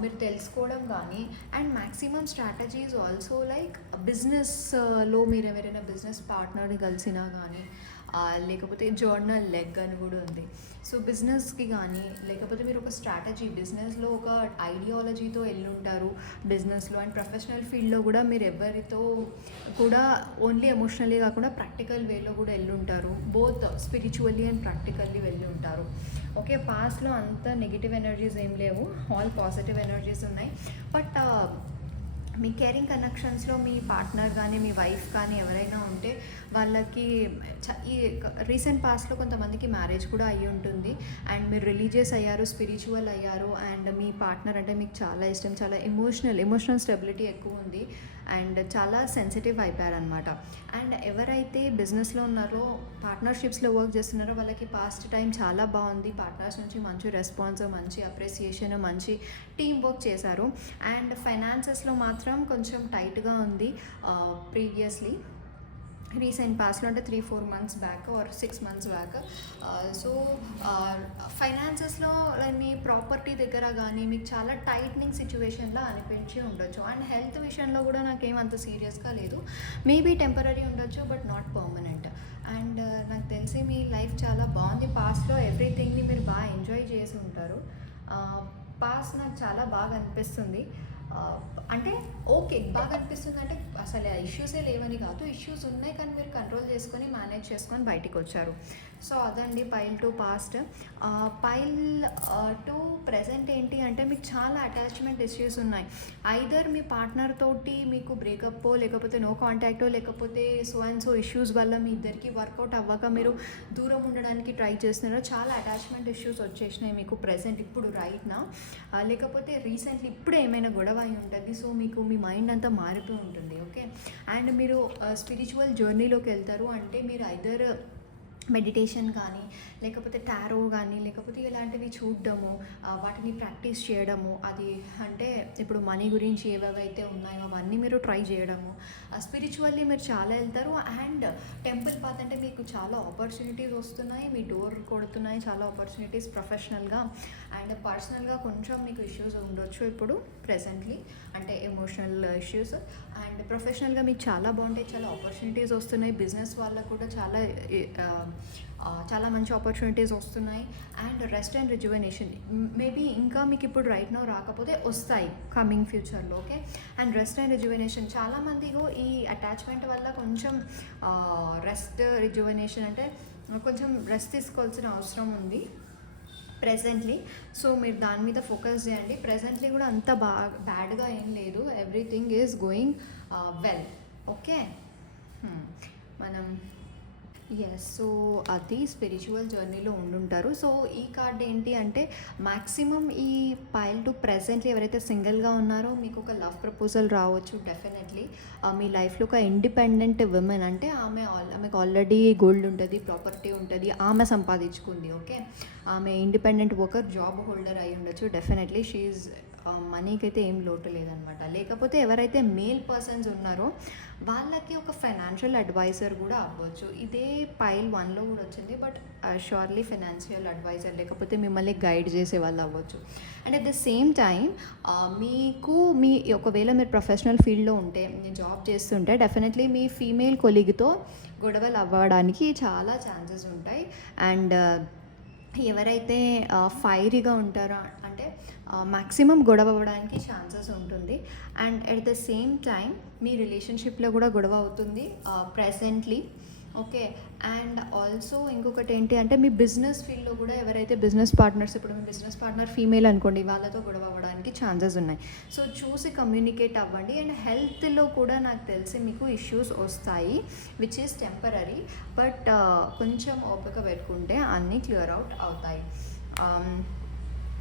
మీరు తెలుసుకోవడం కానీ, and maximum strategy is also like బిజినెస్లో మీరు ఎవరైనా బిజినెస్ పార్ట్నర్ని కలిసినా కానీ, లేకపోతే జర్నల్ లెగ్ అని కూడా ఉంది. సో బిజినెస్కి కానీ, లేకపోతే మీరు ఒక స్ట్రాటజీ బిజినెస్లో ఒక ఐడియాలజీతో వెళ్ళుంటారు బిజినెస్లో, అండ్ ప్రొఫెషనల్ ఫీల్డ్లో కూడా మీరు ఎవరితో కూడా ఓన్లీ ఎమోషనల్లీ కాకుండా ప్రాక్టికల్ వేలో కూడా వెళ్ళుంటారు, బోత్ స్పిరిచువల్లీ అండ్ ప్రాక్టికల్లీ వెళ్ళి ఉంటారు. ఓకే, పాస్ట్లో అంత నెగిటివ్ ఎనర్జీస్ ఏం లేవు, ఆల్ పాజిటివ్ ఎనర్జీస్ ఉన్నాయి. బట్ మీ కేరింగ్ కనెక్షన్స్లో మీ పార్ట్నర్ కానీ, మీ వైఫ్ కానీ ఎవరైనా ఉంటే వాళ్ళకి ఈ రీసెంట్ పాస్ట్లో కొంతమందికి మ్యారేజ్ కూడా అయ్యి ఉంటుంది, అండ్ మీరు రిలీజియస్ అయ్యారు, స్పిరిచువల్ అయ్యారు, అండ్ మీ పార్ట్నర్ అంటే మీకు చాలా ఇష్టం, చాలా ఎమోషనల్ స్టెబిలిటీ ఎక్కువ ఉంది, అండ్ చాలా సెన్సిటివ్ అయిపోయారనమాట. అండ్ ఎవరైతే బిజినెస్లో ఉన్నారో, పార్ట్నర్షిప్స్లో వర్క్ చేస్తున్నారో వాళ్ళకి పాస్ట్ టైం చాలా బాగుంది, పార్ట్నర్స్ నుంచి మంచి రెస్పాన్స్, మంచి అప్రిసియేషన్, మంచి టీం వర్క్ చేశారు. అండ్ ఫైనాన్సెస్లో మాత్రం కొంచెం టైట్గా ఉంది ప్రీవియస్లీ, రీసెంట్ పాస్ట్లో అంటే 3-4 months back or 6 months back. So ఫైనాన్సెస్లో మీ ప్రాపర్టీ దగ్గర కానీ మీకు చాలా టైట్నింగ్ సిచ్యువేషన్లో అనిపించి ఉండొచ్చు. అండ్ హెల్త్ విషయంలో కూడా నాకేమంత సీరియస్గా లేదు, మేబీ టెంపరీ ఉండొచ్చు, బట్ నాట్ పర్మనెంట్. అండ్ నాకు తెలిసి మీ లైఫ్ చాలా బాగుంది, పాస్ట్లో ఎవ్రీథింగ్ని మీరు బాగా ఎంజాయ్ చేసి ఉంటారు. పాస్ట్ నాకు చాలా బాగా అనిపిస్తుంది, అంటే ఓకే బాగా అనిపిస్తుంది అంటే అసలు ఆ ఇష్యూసే లేవని కాదు, ఇష్యూస్ ఉన్నాయి కానీ మీరు కంట్రోల్ చేసుకొని మేనేజ్ చేసుకొని బయటికి వచ్చారు. సో అదండి pile to past. Pile to present ఏంటి అంటే మీకు చాలా అటాచ్మెంట్ ఇష్యూస్ ఉన్నాయి, ఐదర్ మీ పార్ట్నర్ తోటి మీకు బ్రేకప్, లేకపోతే నో కాంటాక్టో, లేకపోతే సో అండ్ సో ఇష్యూస్ వల్ల మీ ఇద్దరికి వర్కౌట్ అవ్వక మీరు దూరం ఉండడానికి ట్రై చేస్తున్నారు, చాలా అటాచ్మెంట్ ఇష్యూస్ వచ్చేసినాయి మీకు ప్రెజెంట్ ఇప్పుడు రైట్నా, లేకపోతే రీసెంట్లీ ఇప్పుడు ఏమైనా గొడవ అయి ఉంటుంది. సో మీకు మీ మైండ్ అంతా మారిపోయి ఉంటుంది. ఓకే, అండ్ మీరు స్పిరిచువల్ జర్నీలోకి వెళ్తారు అంటే మీరు ఐదర్ మెడిటేషన్ కానీ, లేకపోతే టారో కానీ, లేకపోతే ఇలాంటివి చూడడము, వాటిని ప్రాక్టీస్ చేయడము, అది అంటే ఇప్పుడు మనీ గురించి ఏవేవైతే ఉన్నాయో అవన్నీ మీరు ట్రై చేయడము, స్పిరిచువల్లీ మీరు చాలా వెళ్తారు. అండ్ టెంపుల్ పాత్ అంటే మీకు చాలా ఆపర్చునిటీస్ వస్తున్నాయి, మీ డోర్ కొడుతున్నాయి చాలా ఆపర్చునిటీస్ ప్రొఫెషనల్గా, అండ్ పర్సనల్గా కొంచెం మీకు ఇష్యూస్ ఉండొచ్చు ఇప్పుడు ప్రెజెంట్లీ, అంటే ఎమోషనల్ ఇష్యూస్. అండ్ ప్రొఫెషనల్గా మీకు చాలా బాగుంటాయి, చాలా ఆపర్చునిటీస్ వస్తున్నాయి, బిజినెస్ వాళ్ళకు కూడా చాలా మంచి ఆపర్చునిటీస్ వస్తున్నాయి. And rest and rejuvenation maybe ఇంకా మీకు ఇప్పుడు రైట్ నో రాకపోతే వస్తాయి కమింగ్ ఫ్యూచర్లో. Okay, and rest and rejuvenation చాలామందికి ఈ అటాచ్మెంట్ వల్ల కొంచెం రెస్ట్ రిజువనేషన్ అంటే కొంచెం రెస్ట్ తీసుకోవాల్సిన అవసరం ఉంది. ప్రెజెంట్లీ. సో మీరు దాని మీద ఫోకస్ చేయండి. ప్రెజెంట్లీ కూడా అంత బ్యాడ్గా ఏం లేదు, everything is going well. Okay, మనం ఎస్. సో అది స్పిరిచువల్ జర్నీలో ఉండుంటారు. సో ఈ కార్డ్ ఏంటి అంటే మ్యాక్సిమం ఈ పైల్ టు ప్రెజెంట్లీ ఎవరైతే సింగిల్గా ఉన్నారో మీకు ఒక లవ్ ప్రపోజల్ రావచ్చు డెఫినెట్లీ. మీ లైఫ్లో ఒక ఇండిపెండెంట్ విమెన్ అంటే ఆమెకు ఆల్రెడీ గోల్డ్ ఉంటుంది, ప్రాపర్టీ ఉంటుంది, ఆమె సంపాదించుకుంది. ఓకే, ఆమె ఇండిపెండెంట్ వర్కర్, జాబ్ హోల్డర్ అయి ఉండొచ్చు డెఫినెట్లీ. షీఈ్ మనీకి అయితే ఏం లోటు లేదనమాట. లేకపోతే ఎవరైతే మేల్ పర్సన్స్ ఉన్నారో వాళ్ళకి ఒక ఫైనాన్షియల్ అడ్వైజర్ కూడా అవ్వచ్చు. ఇదే పైల్ 1లో కూడా వచ్చింది, బట్ షూర్లీ ఫైనాన్షియల్ అడ్వైజర్ లేకపోతే మిమ్మల్ని గైడ్ చేసే వాళ్ళు అవ్వచ్చు. And at the same time మీకు ఒకవేళ మీరు ప్రొఫెషనల్ ఫీల్డ్లో ఉంటే, నేను జాబ్ చేస్తుంటే డెఫినెట్లీ మీ ఫీమేల్ కొలీగ్తో గొడవలు అవ్వడానికి చాలా ఛాన్సెస్ ఉంటాయి. అండ్ ఎవరైతే ఫైరీగా ఉంటారో అంటే మ్యాక్సిమం గొడవ అవ్వడానికి ఛాన్సెస్ ఉంటుంది. And at the same time మీ రిలేషన్షిప్లో కూడా గొడవ అవుతుంది ప్రెజెంట్లీ. ఓకే, అండ్ ఆల్సో ఇంకొకటి ఏంటి అంటే మీ బిజినెస్ ఫీల్డ్లో కూడా ఎవరైతే బిజినెస్ పార్ట్నర్స్, ఇప్పుడు మీ బిజినెస్ పార్ట్నర్ ఫీమేల్ అనుకోండి, వాళ్ళతో గొడవ అవ్వడానికి ఛాన్సెస్ ఉన్నాయి. సో చూసి కమ్యూనికేట్ అవ్వండి. అండ్ హెల్త్లో కూడా నాకు తెలిసి మీకు ఇష్యూస్ వస్తాయి విచ్ ఈస్ టెంపరీ, బట్ కొంచెం ఓపిక పెట్టుకుంటే అన్నీ క్లియర్ అవుట్ అవుతాయి.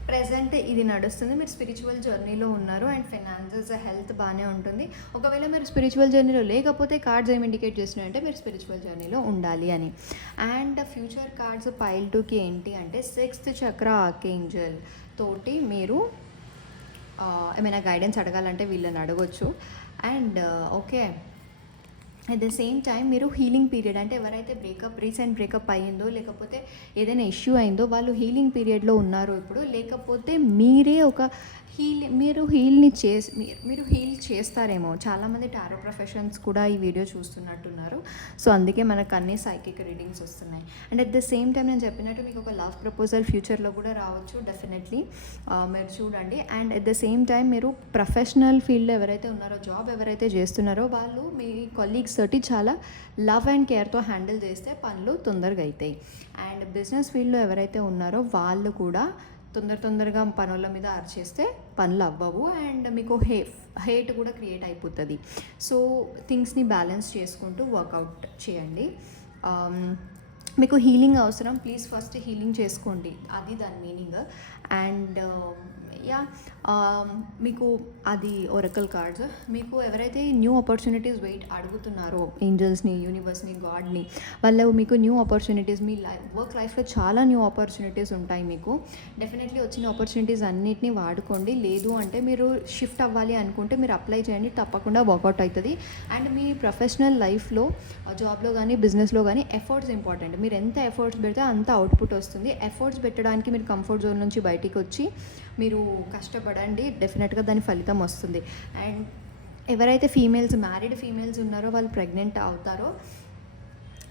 ప్రెజెంట్ ఇది నడుస్తుంది, మీరు స్పిరిచువల్ జర్నీలో ఉన్నారు. అండ్ ఫైనాన్సెస్, హెల్త్ బాగానే ఉంటుంది. ఒకవేళ మీరు స్పిరిచువల్ జర్నీలో లేకపోతే కార్డ్స్ ఏమి ఇండికేట్ చేస్తున్నాయంటే మీరు స్పిరిచువల్ జర్నీలో ఉండాలి అని. అండ్ ఫ్యూచర్ కార్డ్స్ పైల్ 2కి ఏంటి అంటే 6th చక్ర ఆర్కేంజల్ తోటి మీరు ఏమైనా గైడెన్స్ అడగాలంటే వీళ్ళని అడగొచ్చు. And okay, at the same time మీరు హీలింగ్ పీరియడ్ అంటే ఎవరైతే రీసెంట్ బ్రేకప్ అయ్యిందో లేకపోతే ఏదైనా ఇష్యూ అయిందో వాళ్ళు హీలింగ్ పీరియడ్లో ఉన్నారు ఇప్పుడు. లేకపోతే మీరే ఒక మీరు హీల్ చేస్తారేమో. చాలామంది టారో ప్రొఫెషన్స్ కూడా ఈ వీడియో చూస్తున్నట్టున్నారు. సో అందుకే మనకు అన్ని సైకిక్ రీడింగ్స్ వస్తున్నాయి. And at the same time నేను చెప్పినట్టు మీకు ఒక లవ్ ప్రపోజల్ ఫ్యూచర్లో కూడా రావచ్చు డెఫినెట్లీ, మీరు చూడండి. And at the same time మీరు ప్రొఫెషనల్ ఫీల్డ్లో ఎవరైతే ఉన్నారో, జాబ్ ఎవరైతే చేస్తున్నారో వాళ్ళు మీ కొలీగ్స్ తోటి చాలా లవ్ అండ్ కేర్తో హ్యాండిల్ చేస్తే పనులు తొందరగా అవుతాయి. అండ్ బిజినెస్ ఫీల్డ్లో ఎవరైతే ఉన్నారో వాళ్ళు కూడా తొందరగా పనుల మీద అరిచేస్తే పనులు అవ్వవు. అండ్ మీకు హేట్ కూడా క్రియేట్ అయిపోతుంది. సో థింగ్స్ని బ్యాలెన్స్ చేసుకుంటూ వర్కౌట్ చేయండి. మీకు హీలింగ్ అవసరం, ప్లీజ్ ఫస్ట్ హీలింగ్ చేసుకోండి, అది దాని మీనింగ్. అండ్ మీకు అది ఒరకల్ కార్డ్స్. మీకు ఎవరైతే న్యూ ఆపర్చునిటీస్ అడుగుతున్నారో ఏంజల్స్ని, యూనివర్స్ని, గాడ్ని, వాళ్ళు మీకు న్యూ ఆపర్చునిటీస్, మీ వర్క్ లైఫ్లో చాలా న్యూ ఆపర్చునిటీస్ ఉంటాయి. మీకు డెఫినెట్లీ వచ్చిన ఆపర్చునిటీస్ అన్నిటిని వాడుకోండి. లేదు అంటే మీరు షిఫ్ట్ అవ్వాలి అనుకుంటే మీరు అప్లై చేయండి, తప్పకుండా వర్కౌట్ అవుతుంది. అండ్ మీ ప్రొఫెషనల్ లైఫ్లో, జాబ్లో కానీ బిజినెస్లో కానీ ఎఫర్ట్స్ ఇంపార్టెంట్. మీరు ఎంత ఎఫర్ట్స్ పెడితే అంత అవుట్పుట్ వస్తుంది. ఎఫర్ట్స్ పెట్టడానికి మీరు కంఫర్ట్ జోన్ నుంచి బయటికి వచ్చి మీరు కష్టపడండి, డెఫినెట్గా దాని ఫలితం వస్తుంది. అండ్ ఎవరైతే మ్యారీడ్ ఫీమేల్స్ ఉన్నారో వాళ్ళు ప్రెగ్నెంట్ అవుతారో,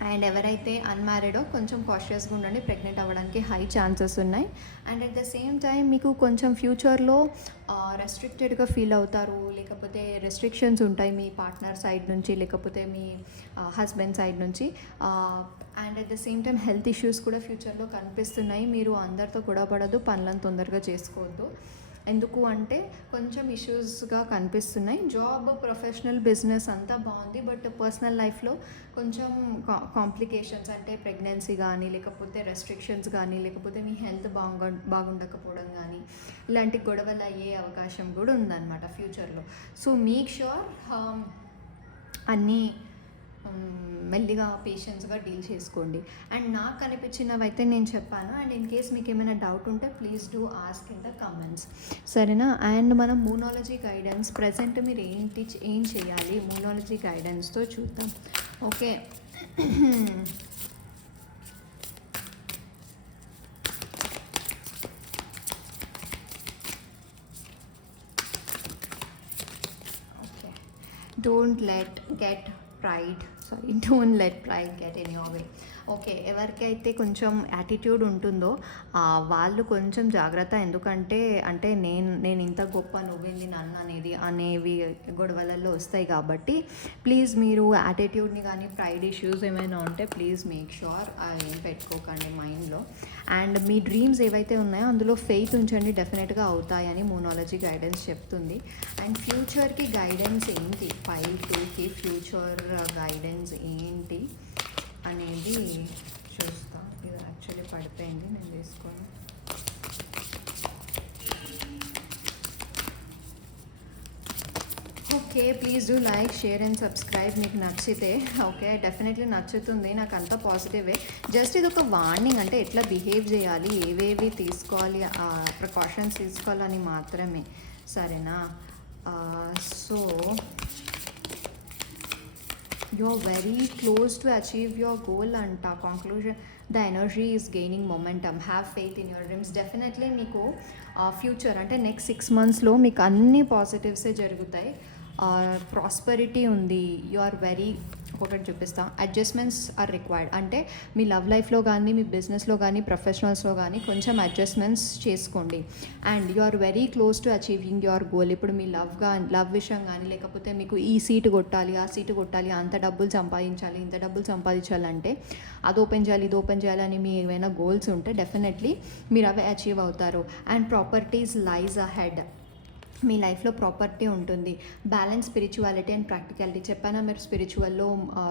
అండ్ ఎవరైతే అన్మ్యారీడో కొంచెం కాషియస్గా ఉండండి, ప్రెగ్నెంట్ అవ్వడానికి హై ఛాన్సెస్ ఉన్నాయి. And at the same time మీకు కొంచెం ఫ్యూచర్లో రెస్ట్రిక్టెడ్గా ఫీల్ అవుతారు, లేకపోతే రెస్ట్రిక్షన్స్ ఉంటాయి మీ పార్ట్నర్ సైడ్ నుంచి, లేకపోతే మీ హస్బెండ్ సైడ్ నుంచి. And at the same time health issues కూడా ఫ్యూచర్లో కనిపిస్తున్నాయి. మీరు అందరితో గొడవపడద్దు, పనులను తొందరగా చేసుకోవద్దు. ఎందుకు అంటే కొంచెం ఇష్యూస్గా కనిపిస్తున్నాయి. జాబ్, ప్రొఫెషనల్, బిజినెస్ అంతా బాగుంది, బట్ పర్సనల్ లైఫ్లో కొంచెం కాంప్లికేషన్స్ అంటే ప్రెగ్నెన్సీ కానీ, లేకపోతే రెస్ట్రిక్షన్స్ కానీ, లేకపోతే మీ హెల్త్ బాగుండకపోవడం కానీ, ఇలాంటి గొడవలు అయ్యే అవకాశం కూడా ఉందన్నమాట ఫ్యూచర్లో. సో మేక్ ష్యూర్ అన్నీ మెల్లిగా పేషెన్స్గా డీల్ చేసుకోండి. అండ్ నాకు అనిపించినవైతే నేను చెప్పాను. అండ్ ఇన్ కేస్ మీకు ఏమైనా డౌట్ ఉంటే please do ask in the comments, సరేనా? అండ్ మనం మూనాలజీ గైడెన్స్ ప్రజెంట్ మీరు ఏం చేయాలి మూనాలజీ గైడెన్స్తో చూద్దాం. Okay, don't get pride sorry don't let pride get in your way. Okay, ఎవరికైతే కొంచెం యాటిట్యూడ్ ఉంటుందో వాళ్ళు కొంచెం జాగ్రత్త. ఎందుకంటే అంటే నేను ఇంత గొప్ప, నువ్వేంది నన్ను అనేది అనేవి గొడవలలో వస్తాయి. కాబట్టి ప్లీజ్ మీరు యాటిట్యూడ్ని కానీ ప్రైడ్ ఇష్యూస్ ఏమైనా ఉంటే ప్లీజ్ మేక్ షూర్ ఏం పెట్టుకోకండి మైండ్లో. అండ్ మీ డ్రీమ్స్ ఏవైతే ఉన్నాయో అందులో ఫెయిత్ ఉంచండి, డెఫినెట్గా అవుతాయని మోనాలజీ గైడెన్స్ చెప్తుంది. అండ్ ఫ్యూచర్కి గైడెన్స్ ఏంటి, ఫైల్ 2కి ఫ్యూచర్ గైడెన్స్ ఏంటి అనేది చూస్తాం. ఇది యాక్చువల్లీ పడిపోయింది, నేను తీసుకోను. Okay, please do like, share and subscribe మీకు నచ్చితే. ఓకే, డెఫినెట్లీ నచ్చుతుంది, నాకు అంతా పాజిటివే. జస్ట్ ఇది ఒక వార్నింగ్, అంటే ఎట్లా బిహేవ్ చేయాలి, ఏవేవి తీసుకోవాలి, ప్రికాషన్స్ తీసుకోవాలని మాత్రమే, సరేనా? So you are very close to achieve your goal anta. Conclusion, the energy is gaining momentum. Have faith in your dreams. Definitely మీకు ఫ్యూచర్ అంటే నెక్స్ట్ 6 monthsలో మీకు అన్ని పాజిటివ్సే జరుగుతాయి. ప్రాస్పరిటీ ఉంది. యు ఆర్ వెరీ, ఒకటి చూపిస్తా, అడ్జస్ట్మెంట్స్ ఆర్ రిక్వైర్డ్. అంటే మీ love లైఫ్లో కానీ, మీ బిజినెస్లో కానీ, ప్రొఫెషనల్స్లో కానీ కొంచెం అడ్జస్ట్మెంట్స్ చేసుకోండి. And you are very close to achieving your goal. ఇప్పుడు మీ లవ్ విషయం కానీ, లేకపోతే మీకు ఈ సీటు కొట్టాలి, ఆ సీటు కొట్టాలి, అంత డబ్బులు సంపాదించాలి, ఇంత డబ్బులు సంపాదించాలంటే అది ఓపెన్ చేయాలి, ఇది ఓపెన్ చేయాలని మీ ఏమైనా గోల్స్ ఉంటే డెఫినెట్లీ మీరు అవి అచీవ్ అవుతారు. And properties lies ahead. మీ లైఫ్లో ప్రాపర్టీ ఉంటుంది. Balance, spirituality and practicality. చెప్పానా మీరు స్పిరిచువల్లో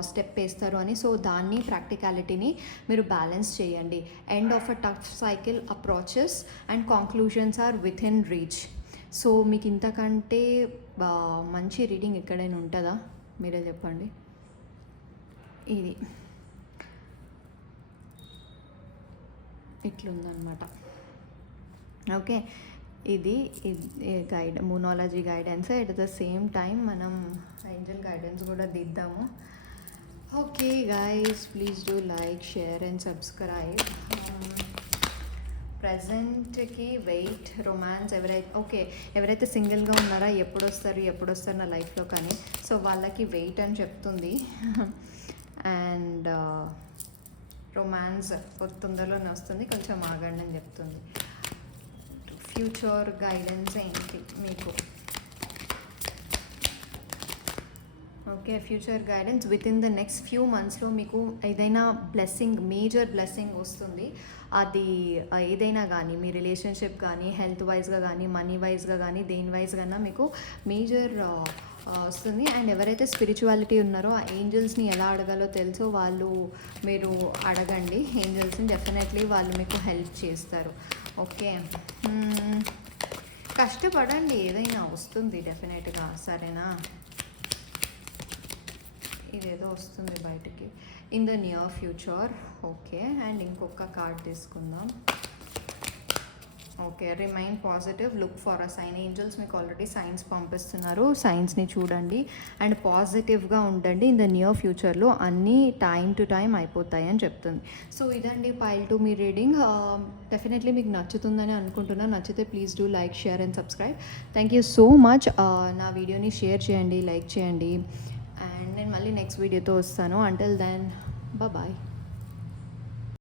స్టెప్ వేస్తారు అని. సో దాన్ని, ప్రాక్టికాలిటీని మీరు బ్యాలెన్స్ చేయండి. End of a tough cycle approaches and conclusions are within reach. So మీకు ఇంతకంటే మంచి రీడింగ్ ఎక్కడైనా ఉంటుందా, మీరే చెప్పండి. ఇది ఇట్లుందనమాట. ఓకే, ఇది guide moonology guidance. At the same time మనం ఏంజల్ గైడెన్స్ కూడా దిద్దాము. Okay guys, please do like, share and subscribe. ప్రజెంట్కి వెయిట్, రొమాన్స్ ఎవరైతే సింగిల్గా ఉన్నారో ఎప్పుడు వస్తారు నా లైఫ్లో కానీ, సో వాళ్ళకి వెయిట్ అని చెప్తుంది. అండ్ రొమాన్స్ తొందరలోనే వస్తుంది, కొంచెం ఆగండి అని చెప్తుంది. ఫ్యూచర్ గైడెన్స్ ఏంటి మీకు? Okay, future guidance with in the next few మంత్స్లో మీకు ఏదైనా బ్లెస్సింగ్, మేజర్ బ్లెస్సింగ్ వస్తుంది. అది ఏదైనా కానీ, మీ రిలేషన్షిప్ కానీ, హెల్త్ వైజ్గా కానీ, మనీ వైజ్గా కానీ, దేని వైజ్గా మీకు మేజర్ వస్తుంది. అండ్ ఎవరైతే స్పిరిచువాలిటీ ఉన్నారో ఆ ఏంజల్స్ని ఎలా అడగాలో తెలుసో వాళ్ళు మీరు అడగండి ఏంజల్స్ని, డెఫినెట్లీ వాళ్ళు మీకు హెల్ప్ చేస్తారు. ఓకే, కష్టపడండి, ఏదైనా వస్తుంది డెఫినెట్గా, సరేనా? ఇదేదో వస్తుంది బయటికి, in the near future. Okay, and ఇంకొక కార్డ్ తీసుకుందాం. Okay, remain positive, look for a sign. Angels మీకు ఆల్రెడీ సైన్స్ పంపిస్తున్నారు, సైన్స్ని చూడండి అండ్ పాజిటివ్గా ఉండండి. ఇన్ ద నియర్ ఫ్యూచర్లో అన్నీ టైం టు టైం అయిపోతాయి అని చెప్తుంది. సో ఇదండి పైల్ 2 మీ రీడింగ్. డెఫినెట్లీ మీకు నచ్చుతుందని అనుకుంటున్నాను. నచ్చితే please do like, share and subscribe. Thank you so much. నా వీడియోని షేర్ చేయండి, లైక్ చేయండి. అండ్ నేను మళ్ళీ నెక్స్ట్ వీడియోతో వస్తాను. Until then bye.